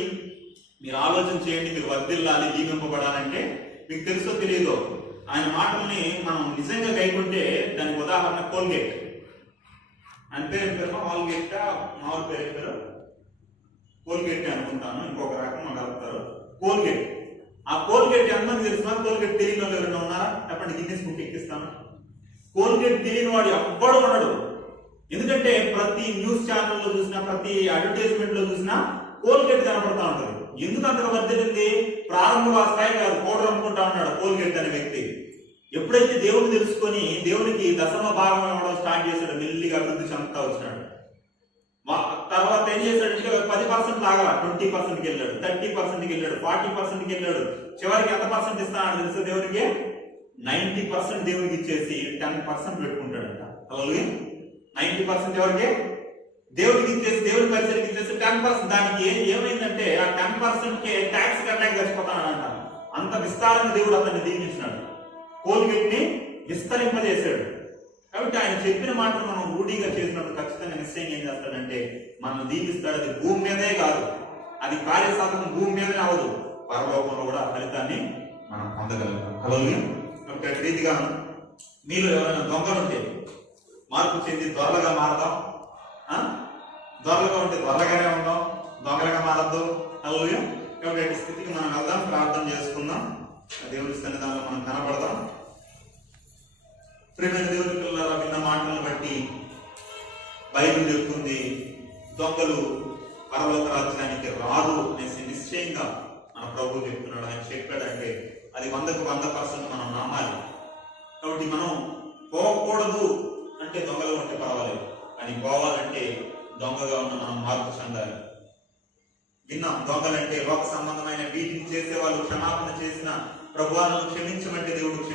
మీరు ఆలోచన చేయండి, మీరు వర్ధిల్లాలి, దీవింపబడాలంటే. మీకు తెలుసో తెలియదో ఆయన మాటల్ని మనం నిజంగా గైకుంటే దానికి ఉదాహరణ కోల్గేట్. ఆయన పేరు పేరు వాల్గేట్, మామూలు పేరు పేరు కోల్గేట్ అనుకుంటాను, ఇంకొక రకంగా కలుపుతారు కోల్గేట్. ఆ కోల్గేట్ ఎంతమంది తెలుసున్నా? కోల్గేట్ తెలియని వాళ్ళు ఎవరైనా ఉన్నారా? చెప్పండి, గిన్నెస్ బుక్ ఎక్కిస్తాను. కోల్గేట్ తెలియని వాడు ఎవ్వడు ఉండడు. ఎందుకంటే ప్రతి న్యూస్ ఛానల్లో చూసినా, ప్రతి అడ్వర్టైజ్మెంట్ లో చూసినా కోల్గేట్ కనపడతా ఉంటుంది. ఎందుకు అంతగా వర్ధిల్లింది? ప్రారంభ స్థాయి కాదు, పౌడర్ అనుకుంటా ఉన్నాడు కోల్గేట్ అనే వ్యక్తి. ఎప్పుడైతే దేవుడిని తెలుసుకొని దేవునికి దశమ భాగం ఇవ్వడం స్టార్ట్ చేశాడు, మెల్లిగా అభివృద్ధి చెందుతా వచ్చినాడు. తర్వాత ఏం చేశాడంటే 10% లాగా 20%కి వెళ్ళాడు, 30%కి వెళ్ళాడు, 40%కి వెళ్ళాడు. చివరికి ఎంత పర్సెంట్ ఇస్తాడు తెలుసా? దేవునికి 90% దేవునికి ఇచ్చేసి 10% పెట్టుకుంటాడంట. హల్లెలూయా. 90% ఎవరికి? దేవుడికి ఇచ్చేసి, దేవుడి పరిచయకి ఇచ్చేసి 10%. దానికి ఏమైందంటే ఆ 10%కి ట్యాక్స్ కట్టలేక చచ్చిపోతానంట. అంత విస్తారంగా దేవుడు అతన్ని దీవించినాడు, కోల్గేట్ ని విస్తరింపజేశాడు. కాబట్టి ఆయన చెప్పిన మాటలు మనం రూఢీగా చేసినప్పుడు ఖచ్చితంగా నిశ్చయం ఏం చేస్తాడంటే మనం దీవిస్తాడు. అది భూమి మీదే కాదు, అది కార్యసాధకం భూమి మీదనే అవదు, పరలోకంలో కూడా ఫలితాన్ని మనం పొందగలుగుతాం. హల్లెలూయా. కాబట్టి అటు రీతిగా మీలో ఎవరైనా దొంగలుంటే మార్పు చెంది దొరలుగా మారదాం. దొరలుగా ఉంటే దొరలుగానే ఉందాం, దొంగలుగా మారద్దు. హల్లెలూయా. కాబట్టి అటు స్థితికి మనం వెళ్దాం, ప్రార్థన చేసుకుందాం, దేవుడి సన్నిధానంలో మనం కనబడదాం. ప్రియమైన దేవుని పిల్లల విన్న మాటలను బట్టి బైబిల్ చెప్తుంది దొంగలు పరలోక రాజ్యానికి రారు అనేసి నిశ్చయంగా మన ప్రభు చెప్తున్నాడు. ఆయన చెప్పాడంటే అది 100% మనం నమ్మాలి. కాబట్టి మనం పోకూడదు అంటే దొంగలు ఉంటే పర్వాలేదు, కానీ పోవాలంటే దొంగగా ఉన్న మనం మార్పు చెందాలి. విన్నాం, దొంగలంటే లోక సంబంధమైన వీటిని చేసే వాళ్ళు క్షమాపణ చేసిన ప్రభువాలను క్షమించమంటే దేవుడు